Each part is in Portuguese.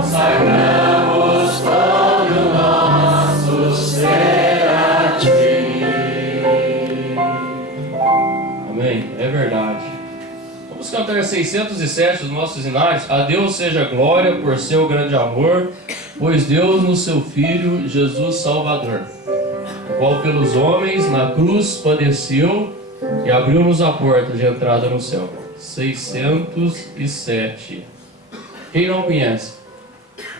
consagramos todo nosso ser a Ti. Amém, é verdade. Vamos cantar 607 dos nossos hinários. A Deus seja glória por seu grande amor, pois Deus no seu Filho Jesus Salvador, o qual pelos homens na cruz padeceu e abriu-nos a porta de entrada no céu. 607. Quem não conhece?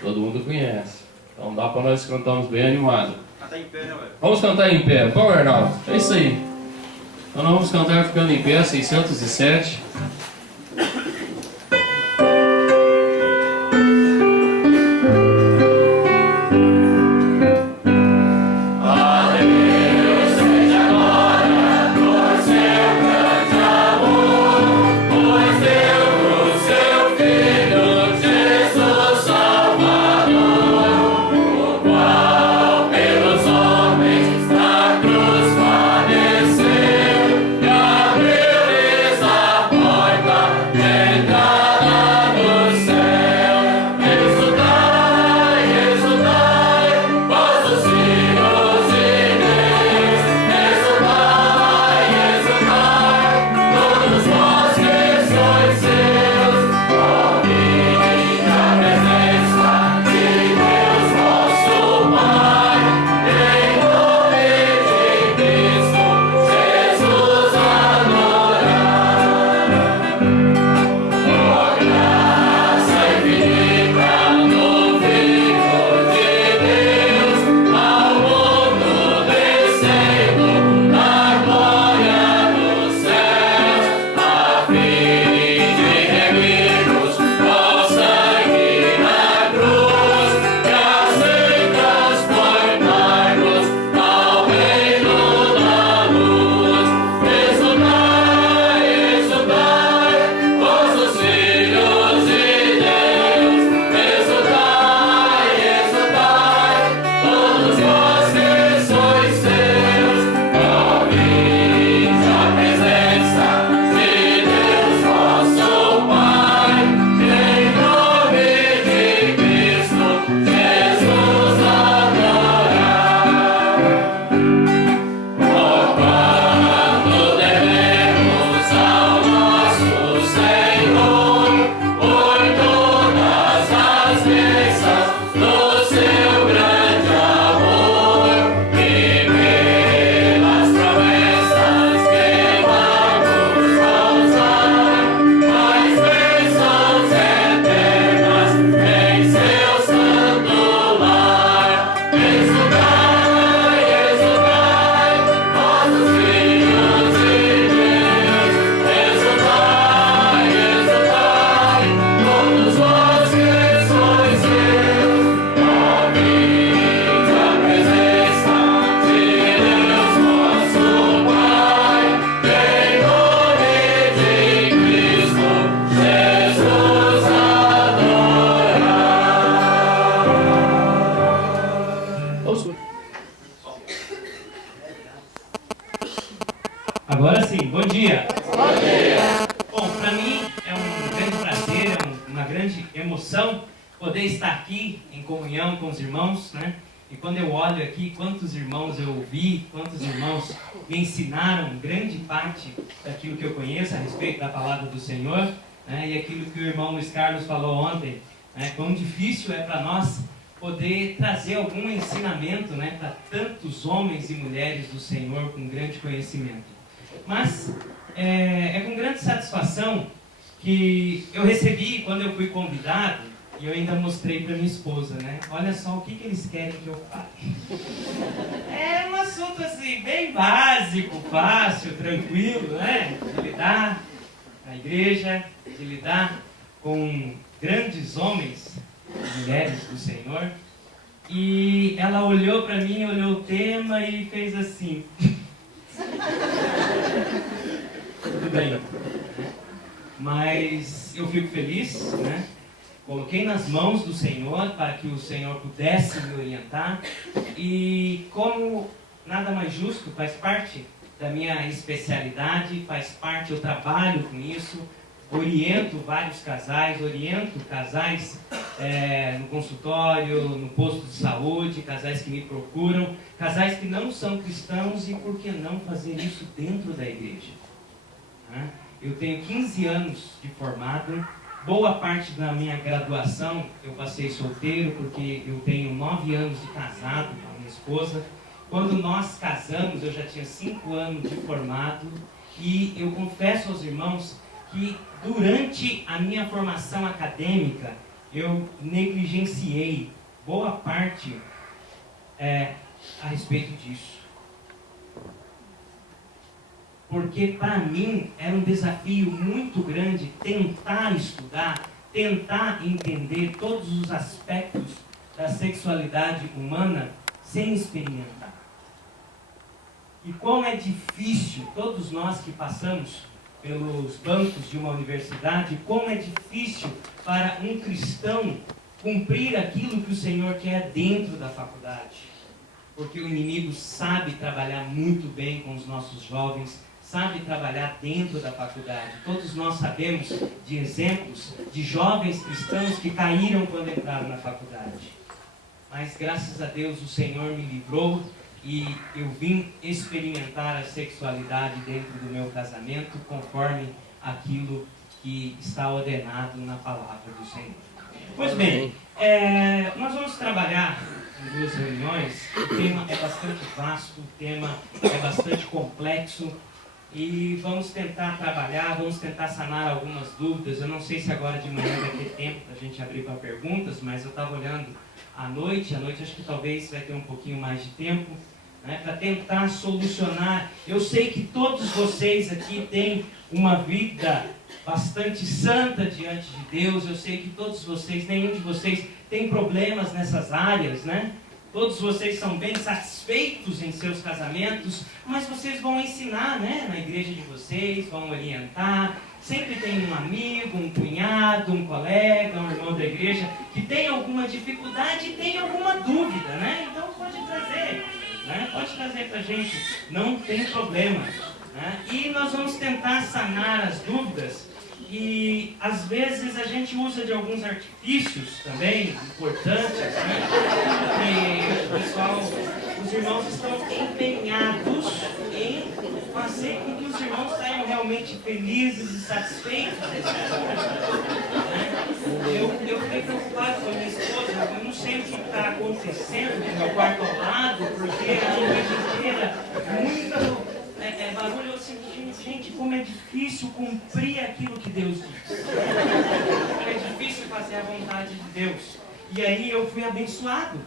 Todo mundo conhece. Então dá para nós cantarmos bem animado. Cantar em pé, né, velho? Vamos cantar em pé. Qual, Arnaldo? É isso aí. Então nós vamos cantar ficando em pé, 607. Agora sim, bom dia. Bom dia. Bom, para mim é um grande prazer, uma grande emoção poder estar aqui em comunhão com os irmãos, né? E quando eu olho aqui, quantos irmãos eu ouvi, quantos irmãos me ensinaram grande parte daquilo que eu conheço a respeito da palavra do Senhor, né? E aquilo que o irmão Luiz Carlos falou ontem, né? Quão difícil é para nós poder trazer algum ensinamento, né, para tantos homens e mulheres do Senhor com grande conhecimento. Mas é com grande satisfação que eu recebi quando eu fui convidado, e eu ainda mostrei para minha esposa, né? Olha só o que eles querem que eu fale. É um assunto assim, bem básico, fácil, tranquilo, né? De lidar na igreja, de lidar com grandes homens e mulheres do Senhor. E ela olhou para mim, olhou o tema e fez assim. Tudo bem. Mas eu fico feliz, né? Coloquei nas mãos do Senhor para que o Senhor pudesse me orientar. E como nada mais justo, faz parte da minha especialidade, faz parte, eu trabalho com isso, oriento vários casais, oriento casais no consultório, no posto de saúde, casais que me procuram, casais que não são cristãos e por que não fazer isso dentro da igreja? Eu tenho 15 anos de formado, boa parte da minha graduação eu passei solteiro porque eu tenho 9 anos de casado com a minha esposa. Quando nós casamos eu já tinha 5 anos de formado e eu confesso aos irmãos que durante a minha formação acadêmica eu negligenciei boa parte a respeito disso. Porque para mim era um desafio muito grande tentar estudar, tentar entender todos os aspectos da sexualidade humana sem experimentar. E como é difícil, todos nós que passamos pelos bancos de uma universidade, como é difícil para um cristão cumprir aquilo que o Senhor quer dentro da faculdade. Porque o inimigo sabe trabalhar muito bem com os nossos jovens, sabe trabalhar dentro da faculdade. Todos nós sabemos de exemplos de jovens cristãos que caíram quando entraram na faculdade. Mas graças a Deus o Senhor me livrou e eu vim experimentar a sexualidade dentro do meu casamento conforme aquilo que está ordenado na palavra do Senhor. Pois bem, nós vamos trabalhar em 2 reuniões. O tema é bastante vasto, o tema é bastante complexo e vamos tentar trabalhar, vamos tentar sanar algumas dúvidas. Eu não sei se agora de manhã vai ter tempo para a gente abrir para perguntas, mas eu estava olhando à noite acho que talvez vai ter um pouquinho mais de tempo, para tentar solucionar. Eu sei que todos vocês aqui têm uma vida bastante santa diante de Deus, eu sei que todos vocês, nenhum de vocês tem problemas nessas áreas, Todos vocês são bem satisfeitos em seus casamentos, mas vocês vão ensinar, na igreja de vocês, vão orientar. Sempre tem um amigo, um cunhado, um colega, um irmão da igreja que tem alguma dificuldade e tem alguma dúvida, Então pode trazer, Pode trazer para a gente, não tem problema, E nós vamos tentar sanar as dúvidas. E às vezes a gente usa de alguns artifícios também importantes, que o pessoal, os irmãos estão empenhados em fazer com que os irmãos saiam realmente felizes e satisfeitos. Eu fiquei preocupado com a minha esposa, eu não sei o que está acontecendo no meu quarto ao lado, porque a noite inteira muito barulho, assim, gente, como é difícil cumprir aquilo que Deus diz. É difícil fazer a vontade de Deus. E aí eu fui abençoado.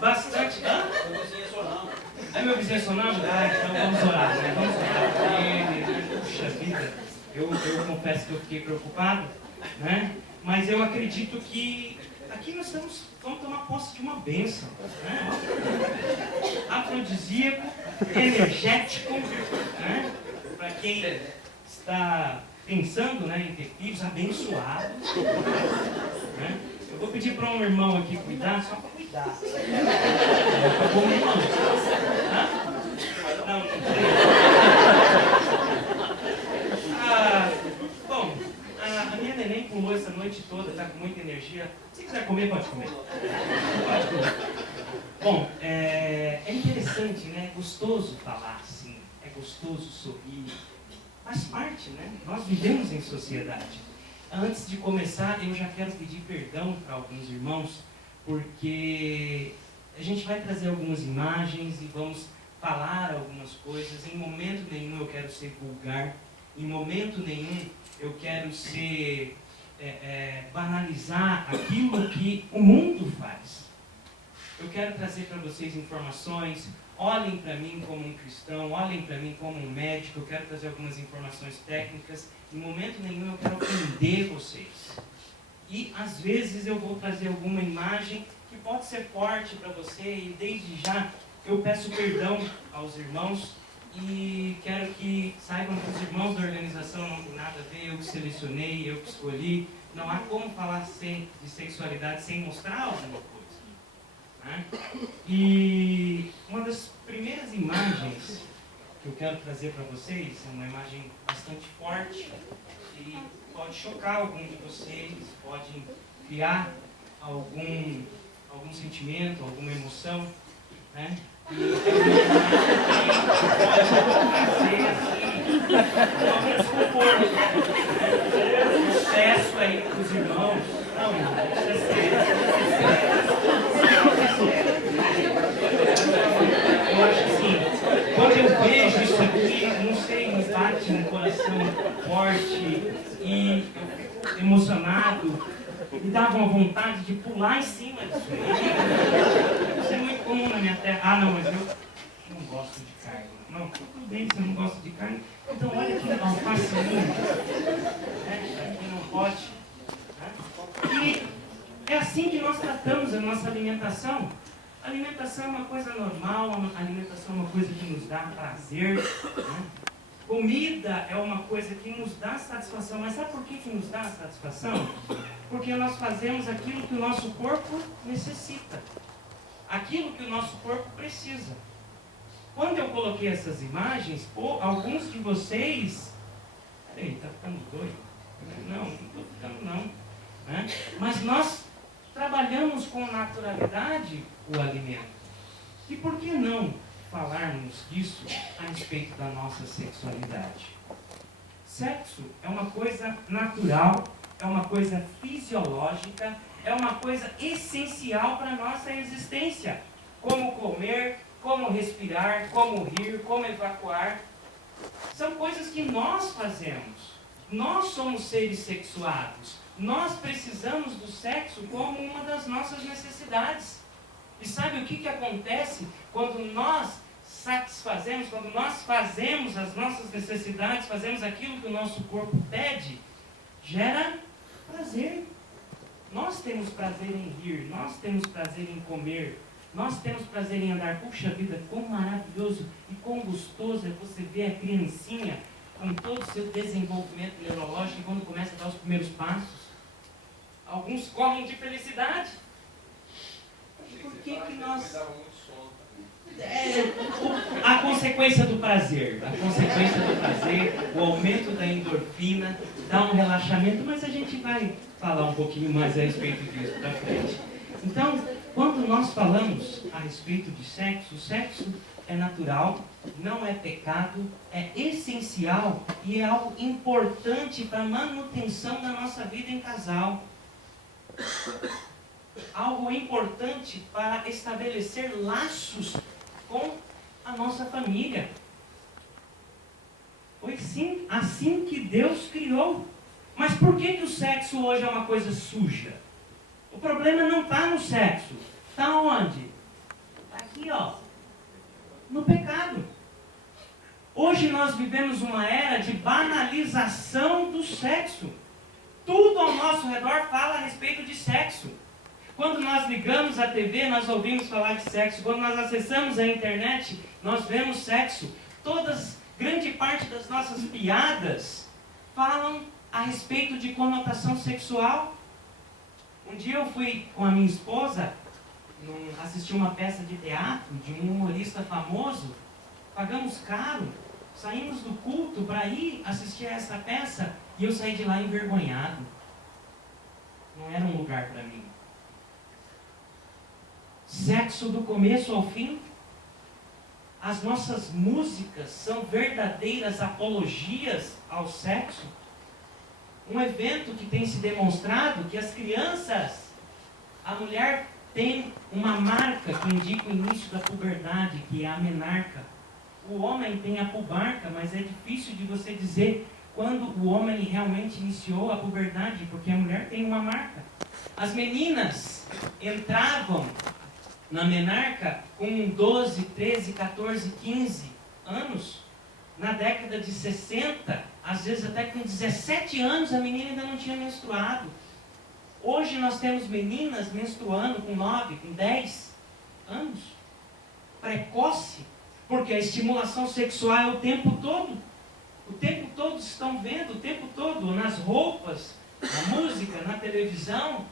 Bastante. É meu vizinho sonâmbulo? Então vamos orar, Vamos orar por ele. Puxa vida, eu confesso que eu fiquei preocupado, Mas eu acredito que aqui nós vamos tomar posse de uma bênção, Afrodisíaco, energético, Para quem está pensando, em ter filhos, abençoados, Eu vou pedir para um irmão aqui cuidar, só para cuidar. Tá bom, irmão? Não sei. Bom, a minha neném pulou essa noite toda, está com muita energia. Se quiser comer, pode comer. Pode comer. Bom, é interessante, É gostoso falar assim, é gostoso sorrir. Faz parte, Nós vivemos em sociedade. Antes de começar, eu já quero pedir perdão para alguns irmãos, porque a gente vai trazer algumas imagens e vamos falar algumas coisas. Em momento nenhum eu quero ser vulgar, em momento nenhum eu quero ser banalizar aquilo que o mundo faz. Eu quero trazer para vocês informações. Olhem para mim como um cristão, olhem para mim como um médico. Eu quero trazer algumas informações técnicas. Em momento nenhum eu quero ofender vocês. E às vezes eu vou trazer alguma imagem que pode ser forte para você, e desde já eu peço perdão aos irmãos e quero que saibam que os irmãos da organização não tem nada a ver, eu que selecionei, eu que escolhi. Não há como falar de sexualidade sem mostrar alguma coisa, E uma das primeiras imagens que eu quero trazer para vocês é uma imagem bastante forte, e pode chocar algum de vocês, pode criar algum sentimento, alguma emoção, né? E pode trazer algum desconforto. Peço aí para os irmãos, não, isso é sério, eu acho assim, quando eu vejo isso aqui, não sei, me bate no coração forte e emocionado, me dava uma vontade de pular em cima disso aí. Isso é muito comum na minha terra. Ah, não, mas eu não gosto de carne. Não, tudo bem, você não gosta de carne. Então, olha aqui, alface linda. Aqui não pode. E é assim que nós tratamos a nossa alimentação. A alimentação é uma coisa normal, a alimentação é uma coisa que nos dá prazer. Né? Comida é uma coisa que nos dá satisfação. Mas sabe por que nos dá satisfação? Porque nós fazemos aquilo que o nosso corpo necessita. Aquilo que o nosso corpo precisa. Quando eu coloquei essas imagens, alguns de vocês... Peraí, está ficando doido? Não estou ficando não. Né? Mas nós trabalhamos com naturalidade o alimento. E por que não falarmos disso a respeito da nossa sexualidade? Sexo é uma coisa natural, é uma coisa fisiológica, é uma coisa essencial para a nossa existência. Como comer, como respirar, como rir, como evacuar. São coisas que nós fazemos. Nós somos seres sexuados. Nós precisamos do sexo como uma das nossas necessidades. E sabe o que acontece quando nós satisfazemos, quando nós fazemos as nossas necessidades, fazemos aquilo que o nosso corpo pede? Gera prazer. Nós temos prazer em rir, nós temos prazer em comer, nós temos prazer em andar. Puxa vida, quão maravilhoso e quão gostoso é você ver a criancinha com todo o seu desenvolvimento neurológico e quando começa a dar os primeiros passos. Alguns correm de felicidade. Por que nós... a consequência do prazer, o aumento da endorfina, dá um relaxamento, mas a gente vai falar um pouquinho mais a respeito disso para frente. Então, quando nós falamos a respeito de sexo, o sexo é natural, não é pecado, é essencial e é algo importante para a manutenção da nossa vida em casal. Algo importante para estabelecer laços com a nossa família. Foi sim, assim que Deus criou. Mas por que o sexo hoje é uma coisa suja? O problema não está no sexo. Está onde? Está aqui, ó. No pecado. Hoje nós vivemos uma era de banalização do sexo. Tudo ao nosso redor fala a respeito de sexo. Quando nós ligamos a TV, nós ouvimos falar de sexo. Quando nós acessamos a internet, nós vemos sexo. Grande parte das nossas piadas falam a respeito de conotação sexual. Um dia eu fui com a minha esposa assistir uma peça de teatro de um humorista famoso. Pagamos caro, saímos do culto para ir assistir a essa peça e eu saí de lá envergonhado. Não era um lugar para mim. Sexo do começo ao fim. As nossas músicas são verdadeiras apologias ao sexo. Um evento que tem se demonstrado que as crianças, a mulher tem uma marca que indica o início da puberdade, que é a menarca. O homem tem a pubarca, mas é difícil de você dizer quando o homem realmente iniciou a puberdade, porque a mulher tem uma marca. As meninas entravam na menarca com 12, 13, 14, 15 anos. Na década de 60, às vezes até com 17 anos, a menina ainda não tinha menstruado. Hoje nós temos meninas menstruando com 9, com 10 anos. Precoce, porque a estimulação sexual é o tempo todo. O tempo todo estão vendo, o tempo todo, nas roupas, na música, na televisão.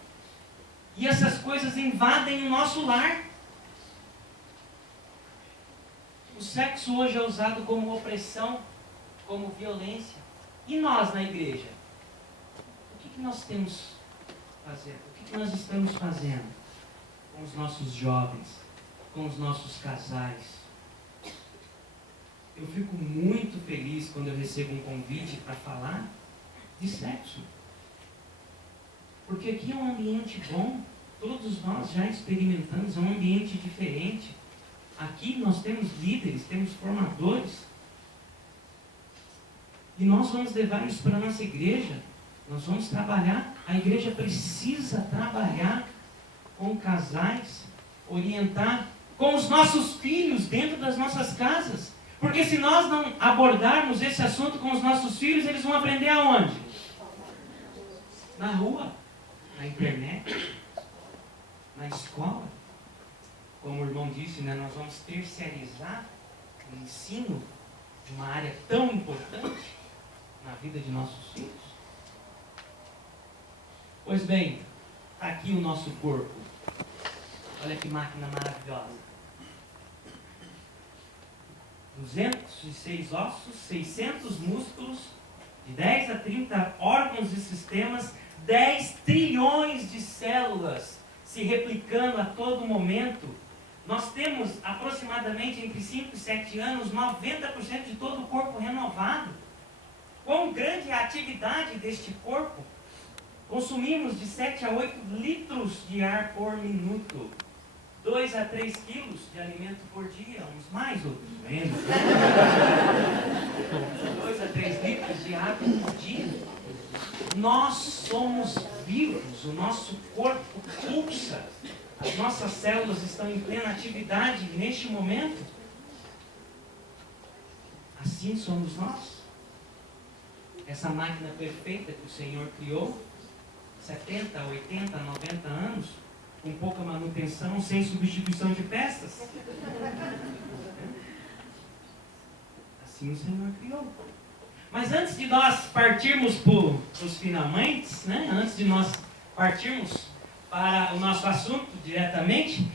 E essas coisas invadem o nosso lar. O sexo hoje é usado como opressão, como violência. E nós na igreja? que nós temos fazendo? O que nós estamos fazendo com os nossos jovens, com os nossos casais? Eu fico muito feliz quando eu recebo um convite para falar de sexo. Porque aqui é um ambiente bom, todos nós já experimentamos, é um ambiente diferente. Aqui nós temos líderes, temos formadores. E nós vamos levar isso para a nossa igreja. Nós vamos trabalhar, a igreja precisa trabalhar com casais, orientar com os nossos filhos dentro das nossas casas. Porque se nós não abordarmos esse assunto com os nossos filhos, eles vão aprender aonde? Na rua, na internet, na escola. Como o irmão disse, né, nós vamos terceirizar o ensino de uma área tão importante na vida de nossos filhos. Pois bem, está aqui o nosso corpo. Olha que máquina maravilhosa. 206 ossos, 600 músculos, de 10 a 30 órgãos e sistemas, 10 trilhões de células se replicando a todo momento. Nós temos aproximadamente entre 5 e 7 anos 90% de todo o corpo renovado. Quão grande é a atividade deste corpo? Consumimos de 7 a 8 litros de ar por minuto. 2 a 3 quilos de alimento por dia, uns mais, outros menos. 2 a 3 litros de água por dia. Nós somos vivos, o nosso corpo pulsa. As nossas células estão em plena atividade neste momento. Assim somos nós. Essa máquina perfeita que o Senhor criou, 70, 80, 90 anos, com pouca manutenção, sem substituição de peças. Assim o Senhor criou. Mas antes de nós partirmos para os finalmente, né? Antes de nós partirmos para o nosso assunto diretamente,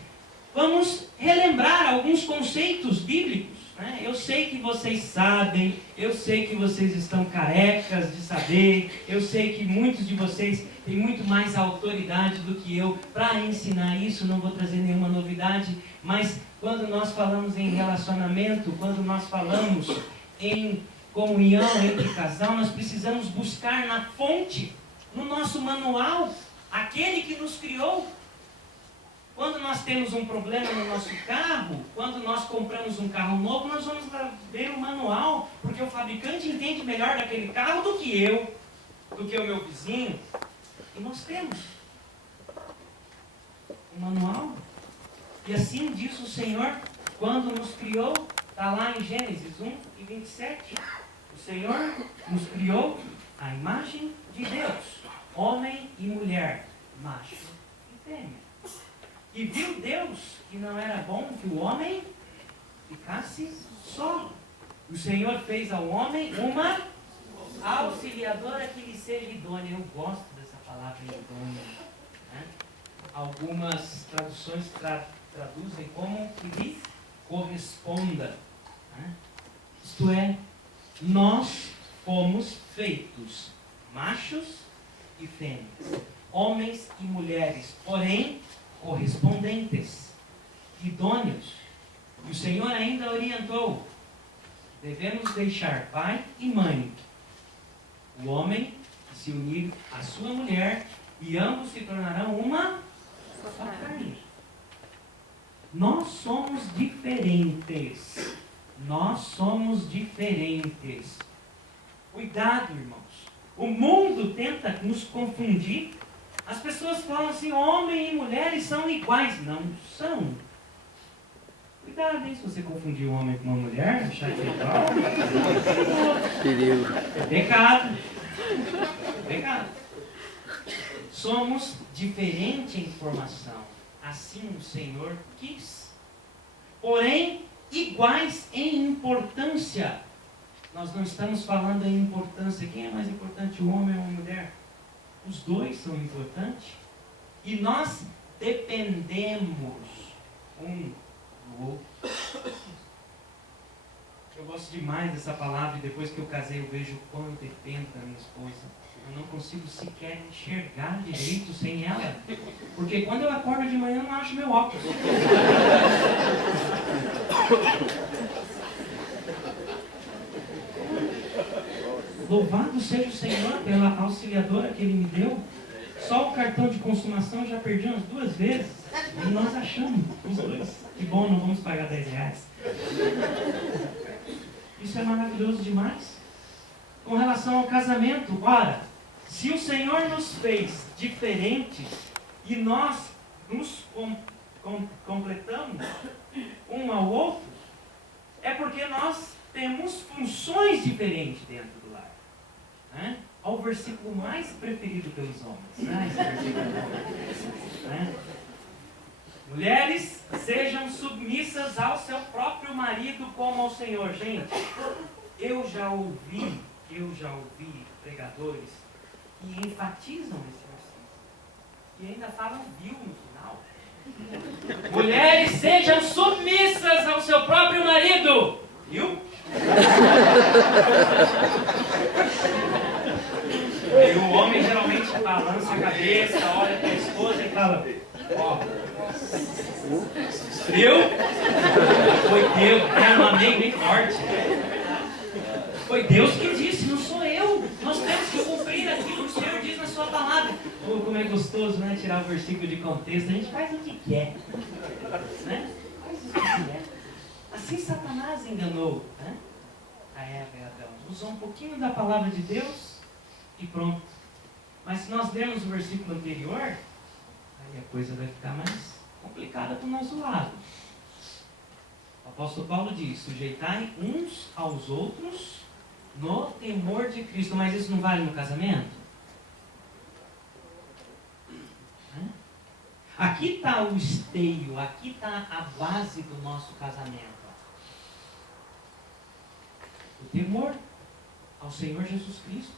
vamos relembrar alguns conceitos bíblicos. Né? Eu sei que vocês sabem, eu sei que vocês estão carecas de saber, eu sei que muitos de vocês têm muito mais autoridade do que eu para ensinar isso, não vou trazer nenhuma novidade, mas quando nós falamos em relacionamento, quando nós falamos em comunhão entre casal, nós precisamos buscar na fonte, no nosso manual, aquele que nos criou. Quando nós temos um problema no nosso carro, quando nós compramos um carro novo, nós vamos ver o manual, porque o fabricante entende melhor daquele carro do que eu, do que o meu vizinho. E nós temos um manual. E assim diz o Senhor, quando nos criou, está lá em Gênesis 1 e 27. O Senhor nos criou à imagem de Deus, homem e mulher, macho e fêmea. E viu Deus que não era bom que o homem ficasse só. O Senhor fez ao homem uma auxiliadora que lhe seja idônea. Eu gosto dessa palavra idônea. Né? Algumas traduções traduzem como que lhe corresponda. Né? Isto é, nós fomos feitos machos e fêmeas, homens e mulheres, porém correspondentes, idôneos. E o Senhor ainda orientou: devemos deixar pai e mãe, o homem se unir à sua mulher, e ambos se tornarão uma só carne. Nós somos diferentes. Nós somos diferentes. Cuidado, irmãos. O mundo tenta nos confundir. As pessoas falam assim, homem e mulheres são iguais. Não são. Cuidado, hein? Se você confundir um homem com uma mulher, achar que é igual. É pecado. É pecado. Somos diferentes em formação. Assim o Senhor quis. Porém, iguais em importância. Nós não estamos falando em importância. Quem é mais importante, o homem ou a mulher? Os dois são importantes. E nós dependemos um do outro. Eu gosto demais dessa palavra, e depois que eu casei eu vejo o quanto eu dependo da minha esposa. eu não consigo sequer enxergar direito sem ela. Porque quando eu acordo de manhã, eu não acho meu óculos. Louvado seja o Senhor pela auxiliadora que Ele me deu. Só o cartão de consumação eu já perdi umas 2 vezes. E nós achamos os 2. Que bom, não vamos pagar R$10. Isso é maravilhoso demais. Com relação ao casamento, ora, se o Senhor nos fez diferentes e nós nos completamos um ao outro, é porque nós temos funções diferentes dentro do lar. Né? Olha o versículo mais preferido pelos homens. Né? Esse versículo, né? Mulheres, sejam submissas ao seu próprio marido como ao Senhor. Gente, eu já ouvi pregadores que enfatizam esse versículo e ainda falam viu no final. Mulheres, sejam submissas ao seu próprio marido. Viu? E o homem geralmente balança a cabeça, olha para a esposa e fala: ó, viu? Foi Deus, não amei bem forte. Foi Deus que disse, não sou eu. Nós temos que cumprir aquilo que o Senhor diz na sua palavra. Oh, como é gostoso, né? Tirar o versículo de contexto. A gente faz o que quer. Né? Faz o que quer. Assim Satanás enganou, né? A Eva e Adão. Usou um pouquinho da palavra de Deus e pronto. Mas se nós dermos o versículo anterior, aí a coisa vai ficar mais complicada do nosso lado. O apóstolo Paulo diz: sujeitai uns aos outros no temor de Cristo. Mas isso não vale no casamento? Aqui está o esteio, aqui está a base do nosso casamento. O temor ao Senhor Jesus Cristo.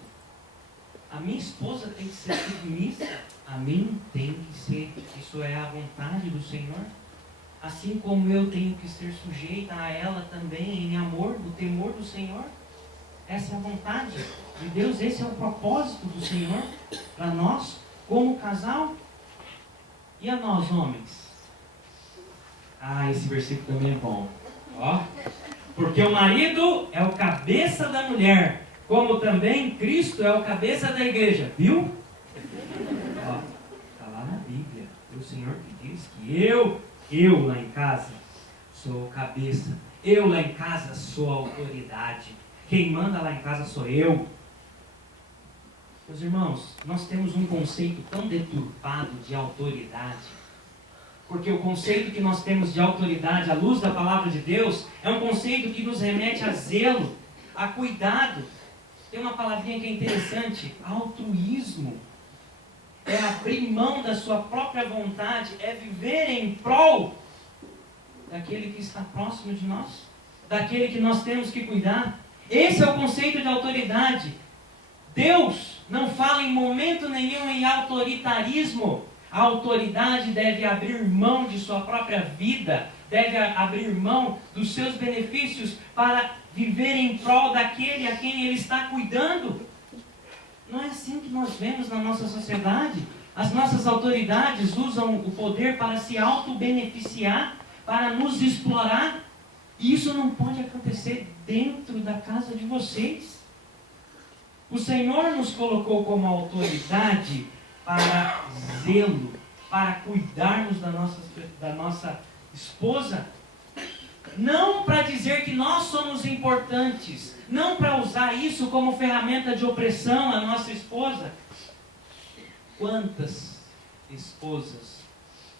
A minha esposa tem que ser submissa a mim, tem que ser, isso é a vontade do Senhor. Assim como eu tenho que ser sujeita a ela também em amor, no temor do Senhor. Essa é a vontade de Deus, esse é o propósito do Senhor para nós como casal. E a nós, homens? Ah, esse versículo também é bom. Ó, porque o marido é o cabeça da mulher, como também Cristo é o cabeça da igreja. Viu? Ó, está lá na Bíblia. O Senhor que diz que eu lá em casa sou o cabeça. Eu lá em casa sou a autoridade. Quem manda lá em casa sou eu. Meus irmãos, nós temos um conceito tão deturpado de autoridade. Porque o conceito que nós temos de autoridade, à luz da palavra de Deus, é um conceito que nos remete a zelo, a cuidado. Tem uma palavrinha que é interessante: altruísmo. É abrir mão da sua própria vontade, é viver em prol daquele que está próximo de nós, daquele que nós temos que cuidar. Esse é o conceito de autoridade. Deus não fala em momento nenhum em autoritarismo. A autoridade deve abrir mão de sua própria vida, deve abrir mão dos seus benefícios para viver em prol daquele a quem ele está cuidando. Não é assim que nós vemos na nossa sociedade. As nossas autoridades usam o poder para se auto-beneficiar, para nos explorar. E isso não pode acontecer dentro da casa de vocês. O Senhor nos colocou como autoridade para zelo, para cuidarmos da nossa esposa. Não para dizer que nós somos importantes, não para usar isso como ferramenta de opressão à nossa esposa. Quantas esposas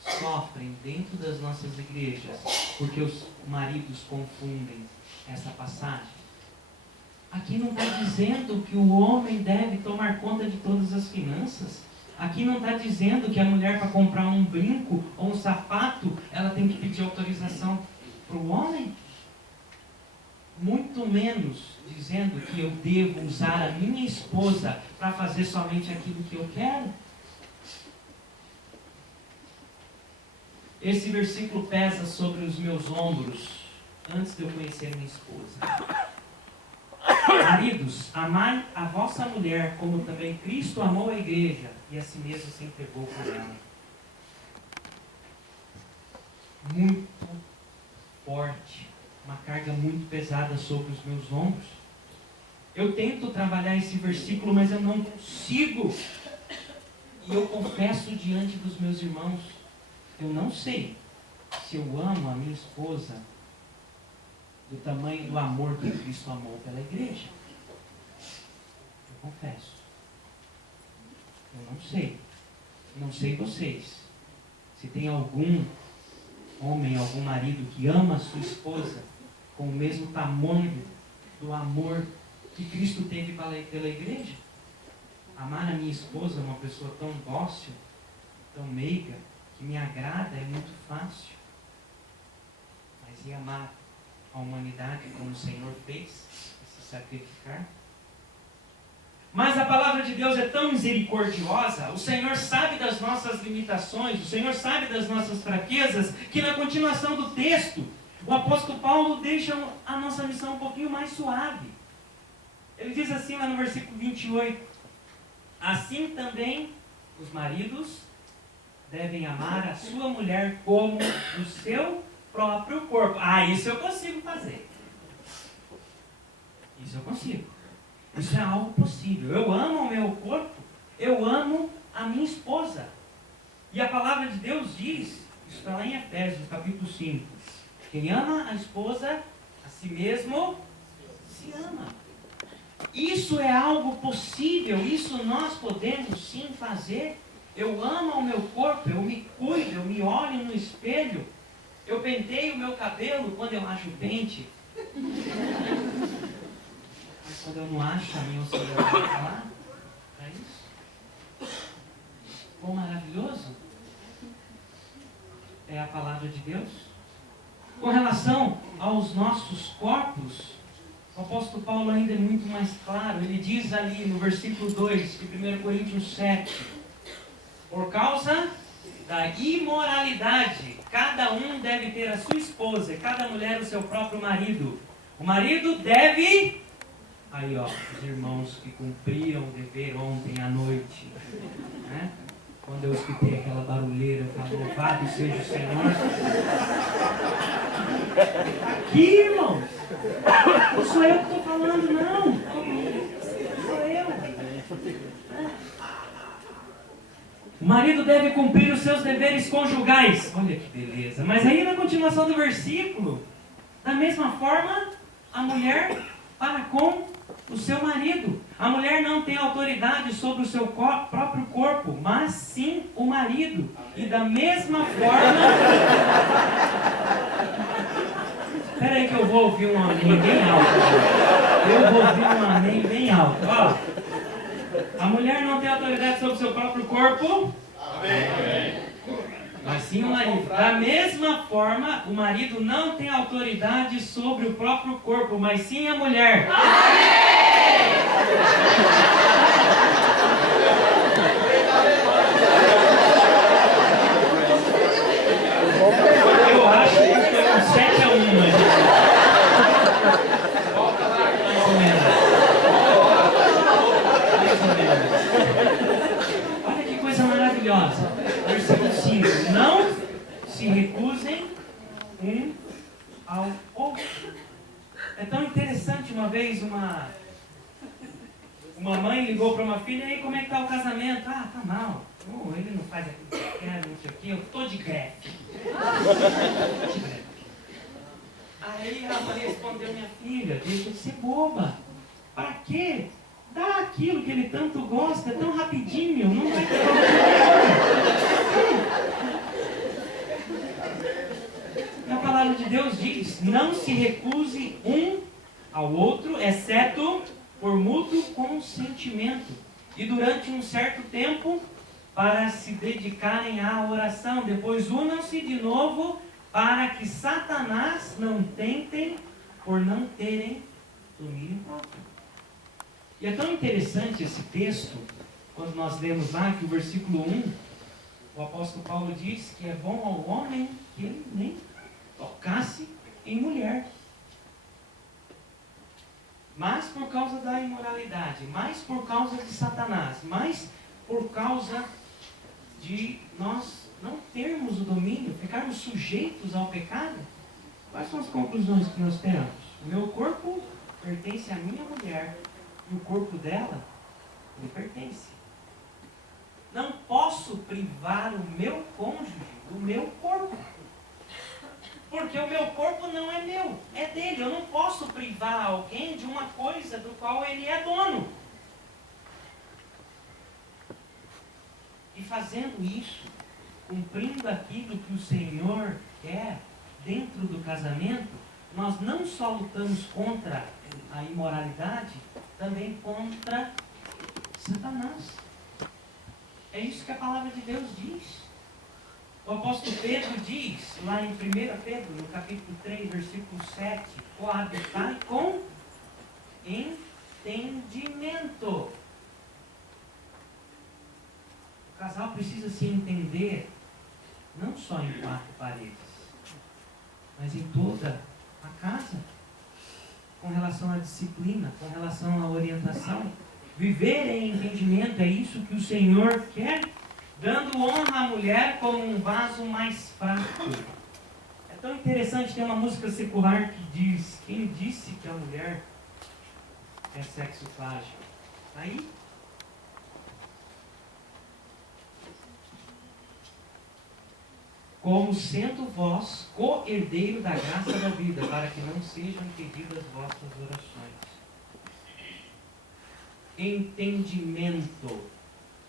sofrem dentro das nossas igrejas porque os maridos confundem essa passagem? Aqui não está dizendo que o homem deve tomar conta de todas as finanças. Aqui não está dizendo que a mulher, para comprar um brinco ou um sapato, ela tem que pedir autorização para o homem. Muito menos dizendo que eu devo usar a minha esposa para fazer somente aquilo que eu quero. Esse versículo pesa sobre os meus ombros antes de eu conhecer minha esposa. Maridos, amai a vossa mulher, como também Cristo amou a igreja, e a si mesmo se entregou por ela. Muito forte, uma carga muito pesada sobre os meus ombros. Eu tento trabalhar esse versículo, mas eu não consigo. E eu confesso diante dos meus irmãos, eu não sei se eu amo a minha esposa do tamanho do amor que Cristo amou pela igreja. Eu confesso. Eu não sei. Não sei vocês. Se tem algum homem, algum marido que ama a sua esposa com o mesmo tamanho do amor que Cristo teve pela igreja. Amar a minha esposa, uma pessoa tão dócil, tão meiga, que me agrada, é muito fácil. Mas e amar a humanidade como o Senhor fez, se sacrificar? Mas a palavra de Deus é tão misericordiosa, o Senhor sabe das nossas limitações, o Senhor sabe das nossas fraquezas, que na continuação do texto, o apóstolo Paulo deixa a nossa missão um pouquinho mais suave. Ele diz assim lá no versículo 28, assim também os maridos devem amar a sua mulher como o seu próprio corpo. Ah, isso eu consigo fazer. Isso eu consigo. Isso é algo possível. Eu amo o meu corpo, eu amo a minha esposa. E a palavra de Deus diz, isso está lá em Efésios, capítulo 5. Quem ama a esposa, a si mesmo, se ama. Isso é algo possível, isso nós podemos sim fazer. Eu amo o meu corpo, eu me cuido, eu me olho no espelho, eu penteio o meu cabelo quando eu acho pente. Mas quando eu não acho, a minha auxiliar vai lá para isso. Quão maravilhoso é a palavra de Deus. Com relação aos nossos corpos, o apóstolo Paulo ainda é muito mais claro. Ele diz ali no versículo 2 de 1 Coríntios 7, por causa da imoralidade, cada um deve ter a sua esposa, e cada mulher o seu próprio marido. O marido deve... Aí ó, os irmãos que cumpriram o dever ontem à noite, né? Quando eu escutei aquela barulheira, eu falei, louvado seja o Senhor. Aqui, irmãos. Não sou eu que estou falando, não. Sou eu. O marido deve cumprir os seus deveres conjugais. Olha que beleza. Mas aí na continuação do versículo, da mesma forma, a mulher para com o seu marido. A mulher não tem autoridade sobre o seu próprio corpo, mas sim o marido. E da mesma forma... Espera aí que eu vou ouvir um amém bem alto. Eu vou ouvir um amém bem alto. Ó, a mulher não tem autoridade sobre o seu próprio corpo. Amém. Mas sim o marido. Da mesma forma, o marido não tem autoridade sobre o próprio corpo, mas sim a mulher. Eu acho que foi um 7-1, mas... Mais ou menos. Olha que coisa maravilhosa. Versículo 5. Não se recusem um ao outro. É tão interessante, uma vez uma mãe ligou para uma filha, e aí como é que está o casamento? Ah, tá mal. Oh, ele não faz aquilo que eu quero, não sei o que, eu estou de greve. Aí a mãe respondeu, minha filha, deixa de ser boba. Para quê? Dá aquilo que ele tanto gosta, tão rapidinho, não vai ter problema. E a palavra de Deus diz, não se recuse um ao outro, exceto por mútuo consentimento, e durante um certo tempo, para se dedicarem à oração. Depois unam-se de novo, para que Satanás não tentem por não terem domínio próprio. E é tão interessante esse texto, quando nós lemos lá que o versículo 1, o apóstolo Paulo diz que é bom ao homem que ele nem tocasse em mulher. mais por causa da imoralidade, mais por causa de Satanás, mais por causa de nós não termos o domínio, ficarmos sujeitos ao pecado. Quais são as conclusões que nós temos? O meu corpo pertence à minha mulher e o corpo dela me pertence. Não posso privar o meu cônjuge do meu corpo. Porque o meu corpo não é meu, é dele. Eu não posso privar alguém de uma coisa do qual ele é dono. E fazendo isso, cumprindo aquilo que o Senhor quer dentro do casamento, nós não só lutamos contra a imoralidade, também contra Satanás. É isso que a palavra de Deus diz. O apóstolo Pedro diz, lá em 1 Pedro, no capítulo 3, versículo 7, coabitai com entendimento. O casal precisa se entender, não só em 4 paredes, mas em toda a casa, com relação à disciplina, com relação à orientação. Viver em entendimento, é isso que o Senhor quer, dando honra à mulher como um vaso mais fraco. É tão interessante, tem uma música secular que diz: quem disse que a mulher é sexo frágil? Aí, como sendo vós co-herdeiro da graça da vida, para que não sejam impedidas vossas orações. Entendimento,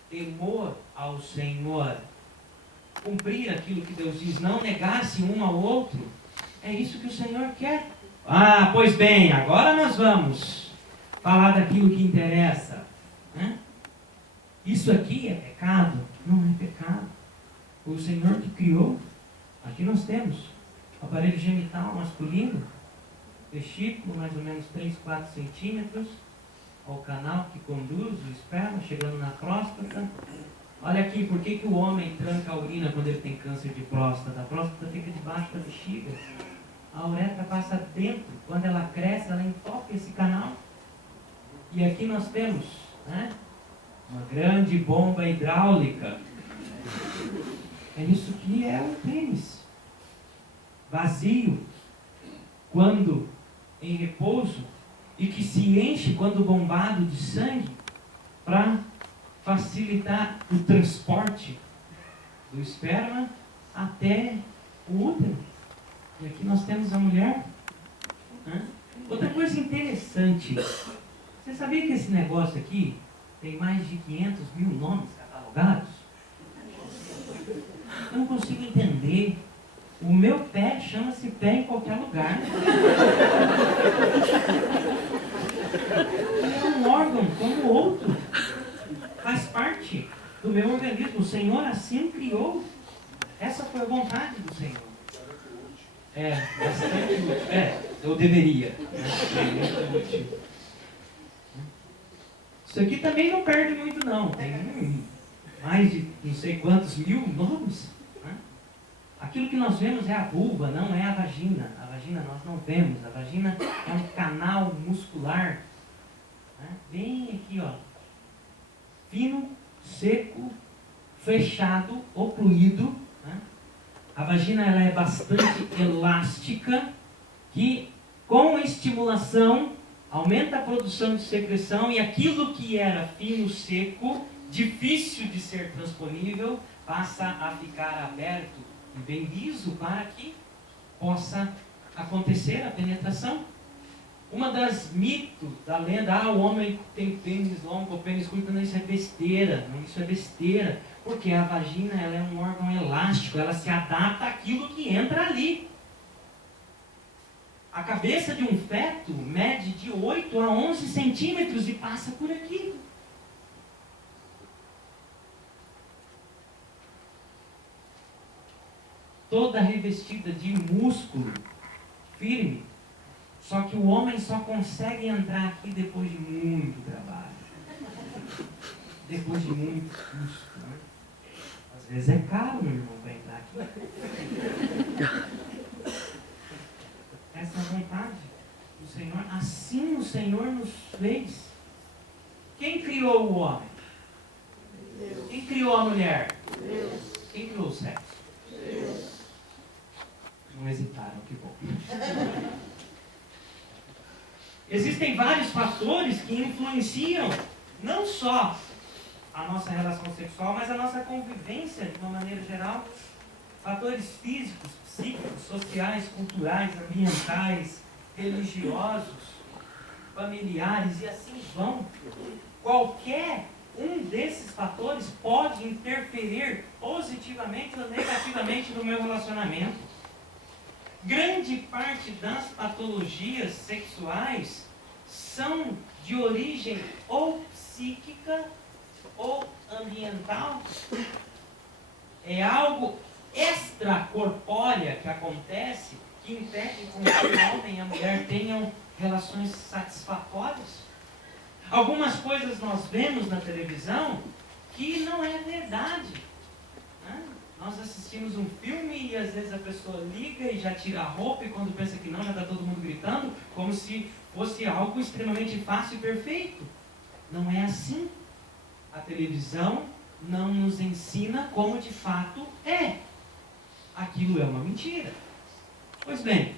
temor ao Senhor, cumprir aquilo que Deus diz, não negar-se um ao outro, é isso que o Senhor quer. Ah, pois bem, agora nós vamos falar daquilo que interessa, né? Isso aqui é pecado? Não é pecado. Foi o Senhor que criou. Aqui nós temos o aparelho genital masculino, testículo mais ou menos 3, 4 centímetros, ao canal que conduz o esperma, chegando na próstata. Olha aqui, por que o homem tranca a urina quando ele tem câncer de próstata? A próstata fica debaixo da bexiga. A uretra passa dentro. Quando ela cresce, ela entope esse canal. E aqui nós temos, né, uma grande bomba hidráulica. É isso que é o pênis. Vazio, quando em repouso, e que se enche quando bombado de sangue, para facilitar o transporte do esperma até o útero. E aqui nós temos a mulher. Outra coisa interessante, você sabia que esse negócio aqui tem mais de 500 mil nomes catalogados? Eu não consigo entender. O meu pé chama-se pé em qualquer lugar. É um órgão como o outro. Faz parte do meu organismo. O Senhor assim criou. Essa foi a vontade do Senhor. É, bastante útil. Eu deveria. Isso aqui também não perde muito não. Tem mais de não sei quantos mil nomes. Aquilo que nós vemos é a vulva, não é a vagina. A vagina nós não vemos. A vagina é um canal muscular. Bem aqui, ó. Fino, seco, fechado, ocluído. A vagina ela é bastante elástica, que com estimulação aumenta a produção de secreção e aquilo que era fino, seco, difícil de ser transponível, passa a ficar aberto e bem liso para que possa acontecer a penetração. Uma das mitos da lenda, o homem tem pênis longo ou pênis curto, não, isso é besteira. Não, isso é besteira. Porque a vagina ela é um órgão elástico, ela se adapta àquilo que entra ali. A cabeça de um feto mede de 8 a 11 centímetros e passa por aqui. Toda revestida de músculo firme. Só que o homem só consegue entrar aqui depois de muito trabalho. Depois de muito custo. Né? Às vezes é caro, meu irmão, para entrar aqui. Essa é a vontade do Senhor, assim o Senhor nos fez. Quem criou o homem? Deus. Quem criou a mulher? Deus. Quem criou o sexo? Deus. Não hesitaram, que bom. Existem vários fatores que influenciam não só a nossa relação sexual, mas a nossa convivência de uma maneira geral. Fatores físicos, psíquicos, sociais, culturais, ambientais, religiosos, familiares e assim vão. Qualquer um desses fatores pode interferir positivamente ou negativamente no meu relacionamento. Grande parte das patologias sexuais são de origem ou psíquica ou ambiental. É algo extracorpórea que acontece que impede com que o homem e a mulher tenham relações satisfatórias. Algumas coisas nós vemos na televisão que não é verdade, né? Nós assistimos um filme e às vezes a pessoa liga e já tira a roupa e quando pensa que não, já está todo mundo gritando, como se fosse algo extremamente fácil e perfeito. Não é assim. A televisão não nos ensina como de fato é. Aquilo é uma mentira. Pois bem,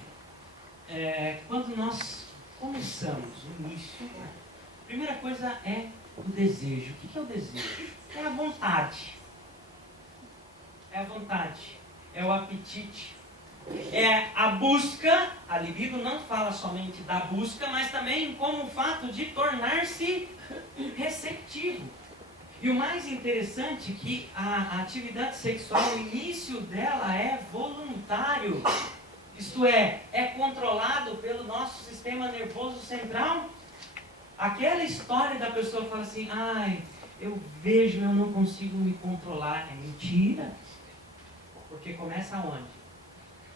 quando nós começamos o início, a primeira coisa é o desejo. O que é o desejo? É a vontade. É a vontade. É o apetite. É a busca. A libido não fala somente da busca, mas também como o fato de tornar-se receptivo. E o mais interessante é que a atividade sexual, o início dela é voluntário. Isto é controlado pelo nosso sistema nervoso central. Aquela história da pessoa que fala assim, ai, eu vejo, eu não consigo me controlar. É mentira. Porque começa onde?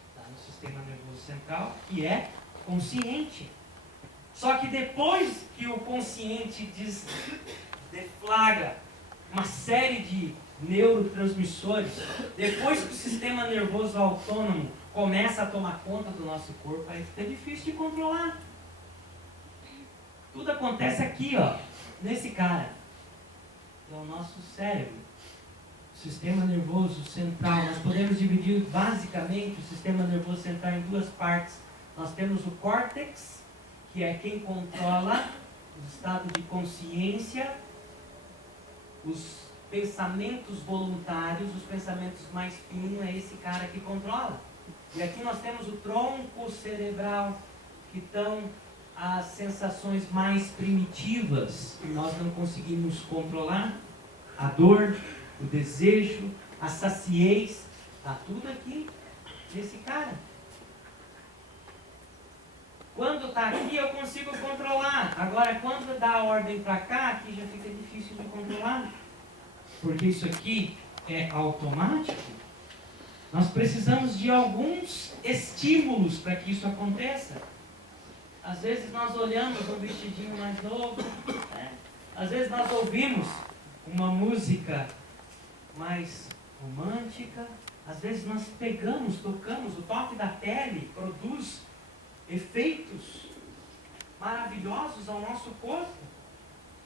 Está no sistema nervoso central, que é consciente. Só que depois que o consciente deflagra uma série de neurotransmissores, depois que o sistema nervoso autônomo começa a tomar conta do nosso corpo, aí fica difícil de controlar. Tudo acontece aqui, ó, nesse cara. É o nosso cérebro. O sistema nervoso central. Nós podemos dividir basicamente o sistema nervoso central em duas partes. Nós temos o córtex, que é quem controla o estado de consciência, os pensamentos voluntários, os pensamentos mais finos, é esse cara que controla. E aqui nós temos o tronco cerebral, que estão as sensações mais primitivas, que nós não conseguimos controlar, a dor, o desejo, a saciez, está tudo aqui nesse cara. Quando está aqui eu consigo controlar. Agora quando dá a ordem para cá, aqui já fica difícil de controlar. Porque isso aqui é automático. Nós precisamos de alguns estímulos para que isso aconteça. Às vezes nós olhamos um vestidinho mais novo, né? Às vezes nós ouvimos uma música mais romântica, às vezes nós pegamos, tocamos, o toque da pele produz efeitos maravilhosos ao nosso corpo.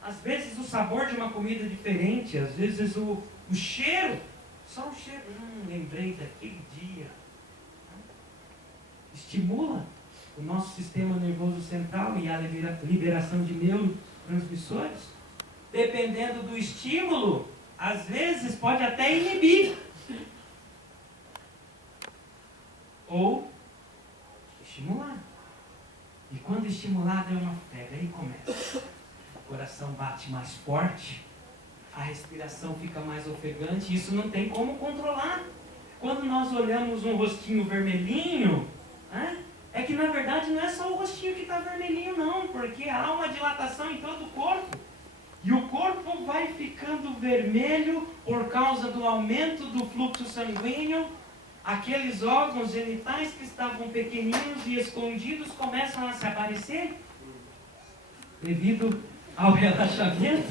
Às vezes o sabor de uma comida diferente, às vezes o cheiro, só o cheiro, lembrei daquele dia. Estimula o nosso sistema nervoso central e a liberação de neurotransmissores. Dependendo do estímulo, às vezes pode até inibir. Ou estimular. E quando estimulado é uma febre, aí começa. O coração bate mais forte, a respiração fica mais ofegante, isso não tem como controlar. Quando nós olhamos um rostinho vermelhinho, né, é que na verdade não é só o rostinho que está vermelhinho não, porque há uma dilatação em todo o corpo. E o corpo vai ficando vermelho por causa do aumento do fluxo sanguíneo. Aqueles órgãos genitais que estavam pequeninos e escondidos começam a se aparecer devido ao relaxamento.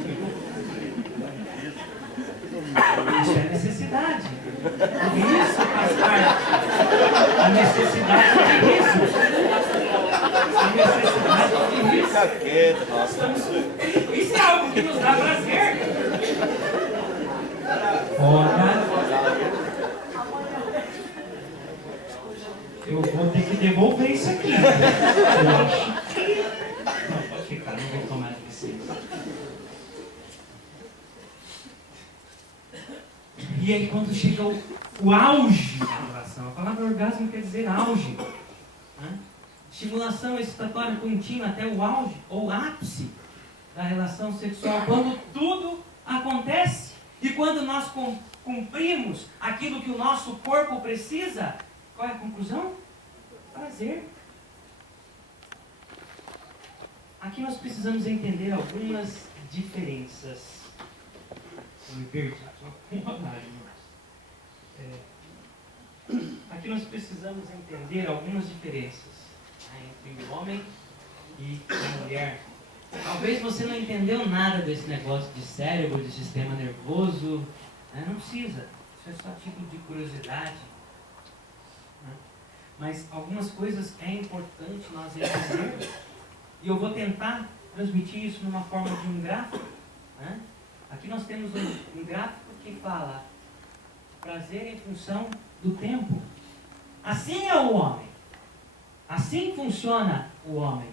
Isso é necessidade. Isso faz parte. A necessidade é isso. A necessidade Enxaqueca, nossa. Isso é algo que nos dá prazer. Ora, eu vou ter que devolver isso aqui. Eu acho que... Não, pode ficar, não vou tomar de vocês. E aí quando chega o auge da relação, a palavra orgasmo quer dizer auge, né? Estimulação excitatória contínua até o auge ou ápice da relação sexual, quando tudo acontece e quando nós cumprimos aquilo que o nosso corpo precisa. Qual é a conclusão? Prazer. Aqui nós precisamos entender algumas diferenças. Eu me perdi, estou com vontade, irmãos. Aqui nós precisamos entender algumas diferenças, né, entre o homem e a mulher. Talvez você não entendeu nada desse negócio de cérebro, de sistema nervoso, né? Não precisa, isso é só tipo de curiosidade, né? Mas algumas coisas é importante nós entendermos, e eu vou tentar transmitir isso numa forma de um gráfico, né? Aqui nós temos um gráfico que fala prazer em função do tempo. Assim é o homem, assim funciona o homem.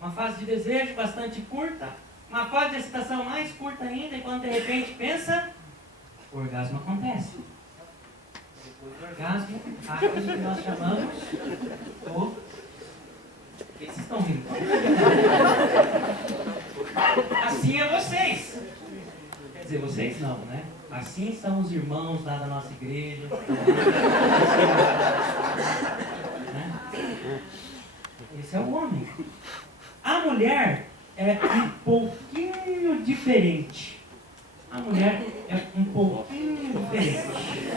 Uma fase de desejo bastante curta, uma fase de excitação mais curta ainda, e quando de repente pensa, o orgasmo acontece. Depois do orgasmo, há aquilo que nós chamamos o... Por que vocês estão rindo? Assim é vocês. Quer dizer, vocês não, né? Assim são os irmãos lá da nossa igreja. Né? Esse é o homem. A mulher é um pouquinho diferente. A mulher é um pouquinho diferente.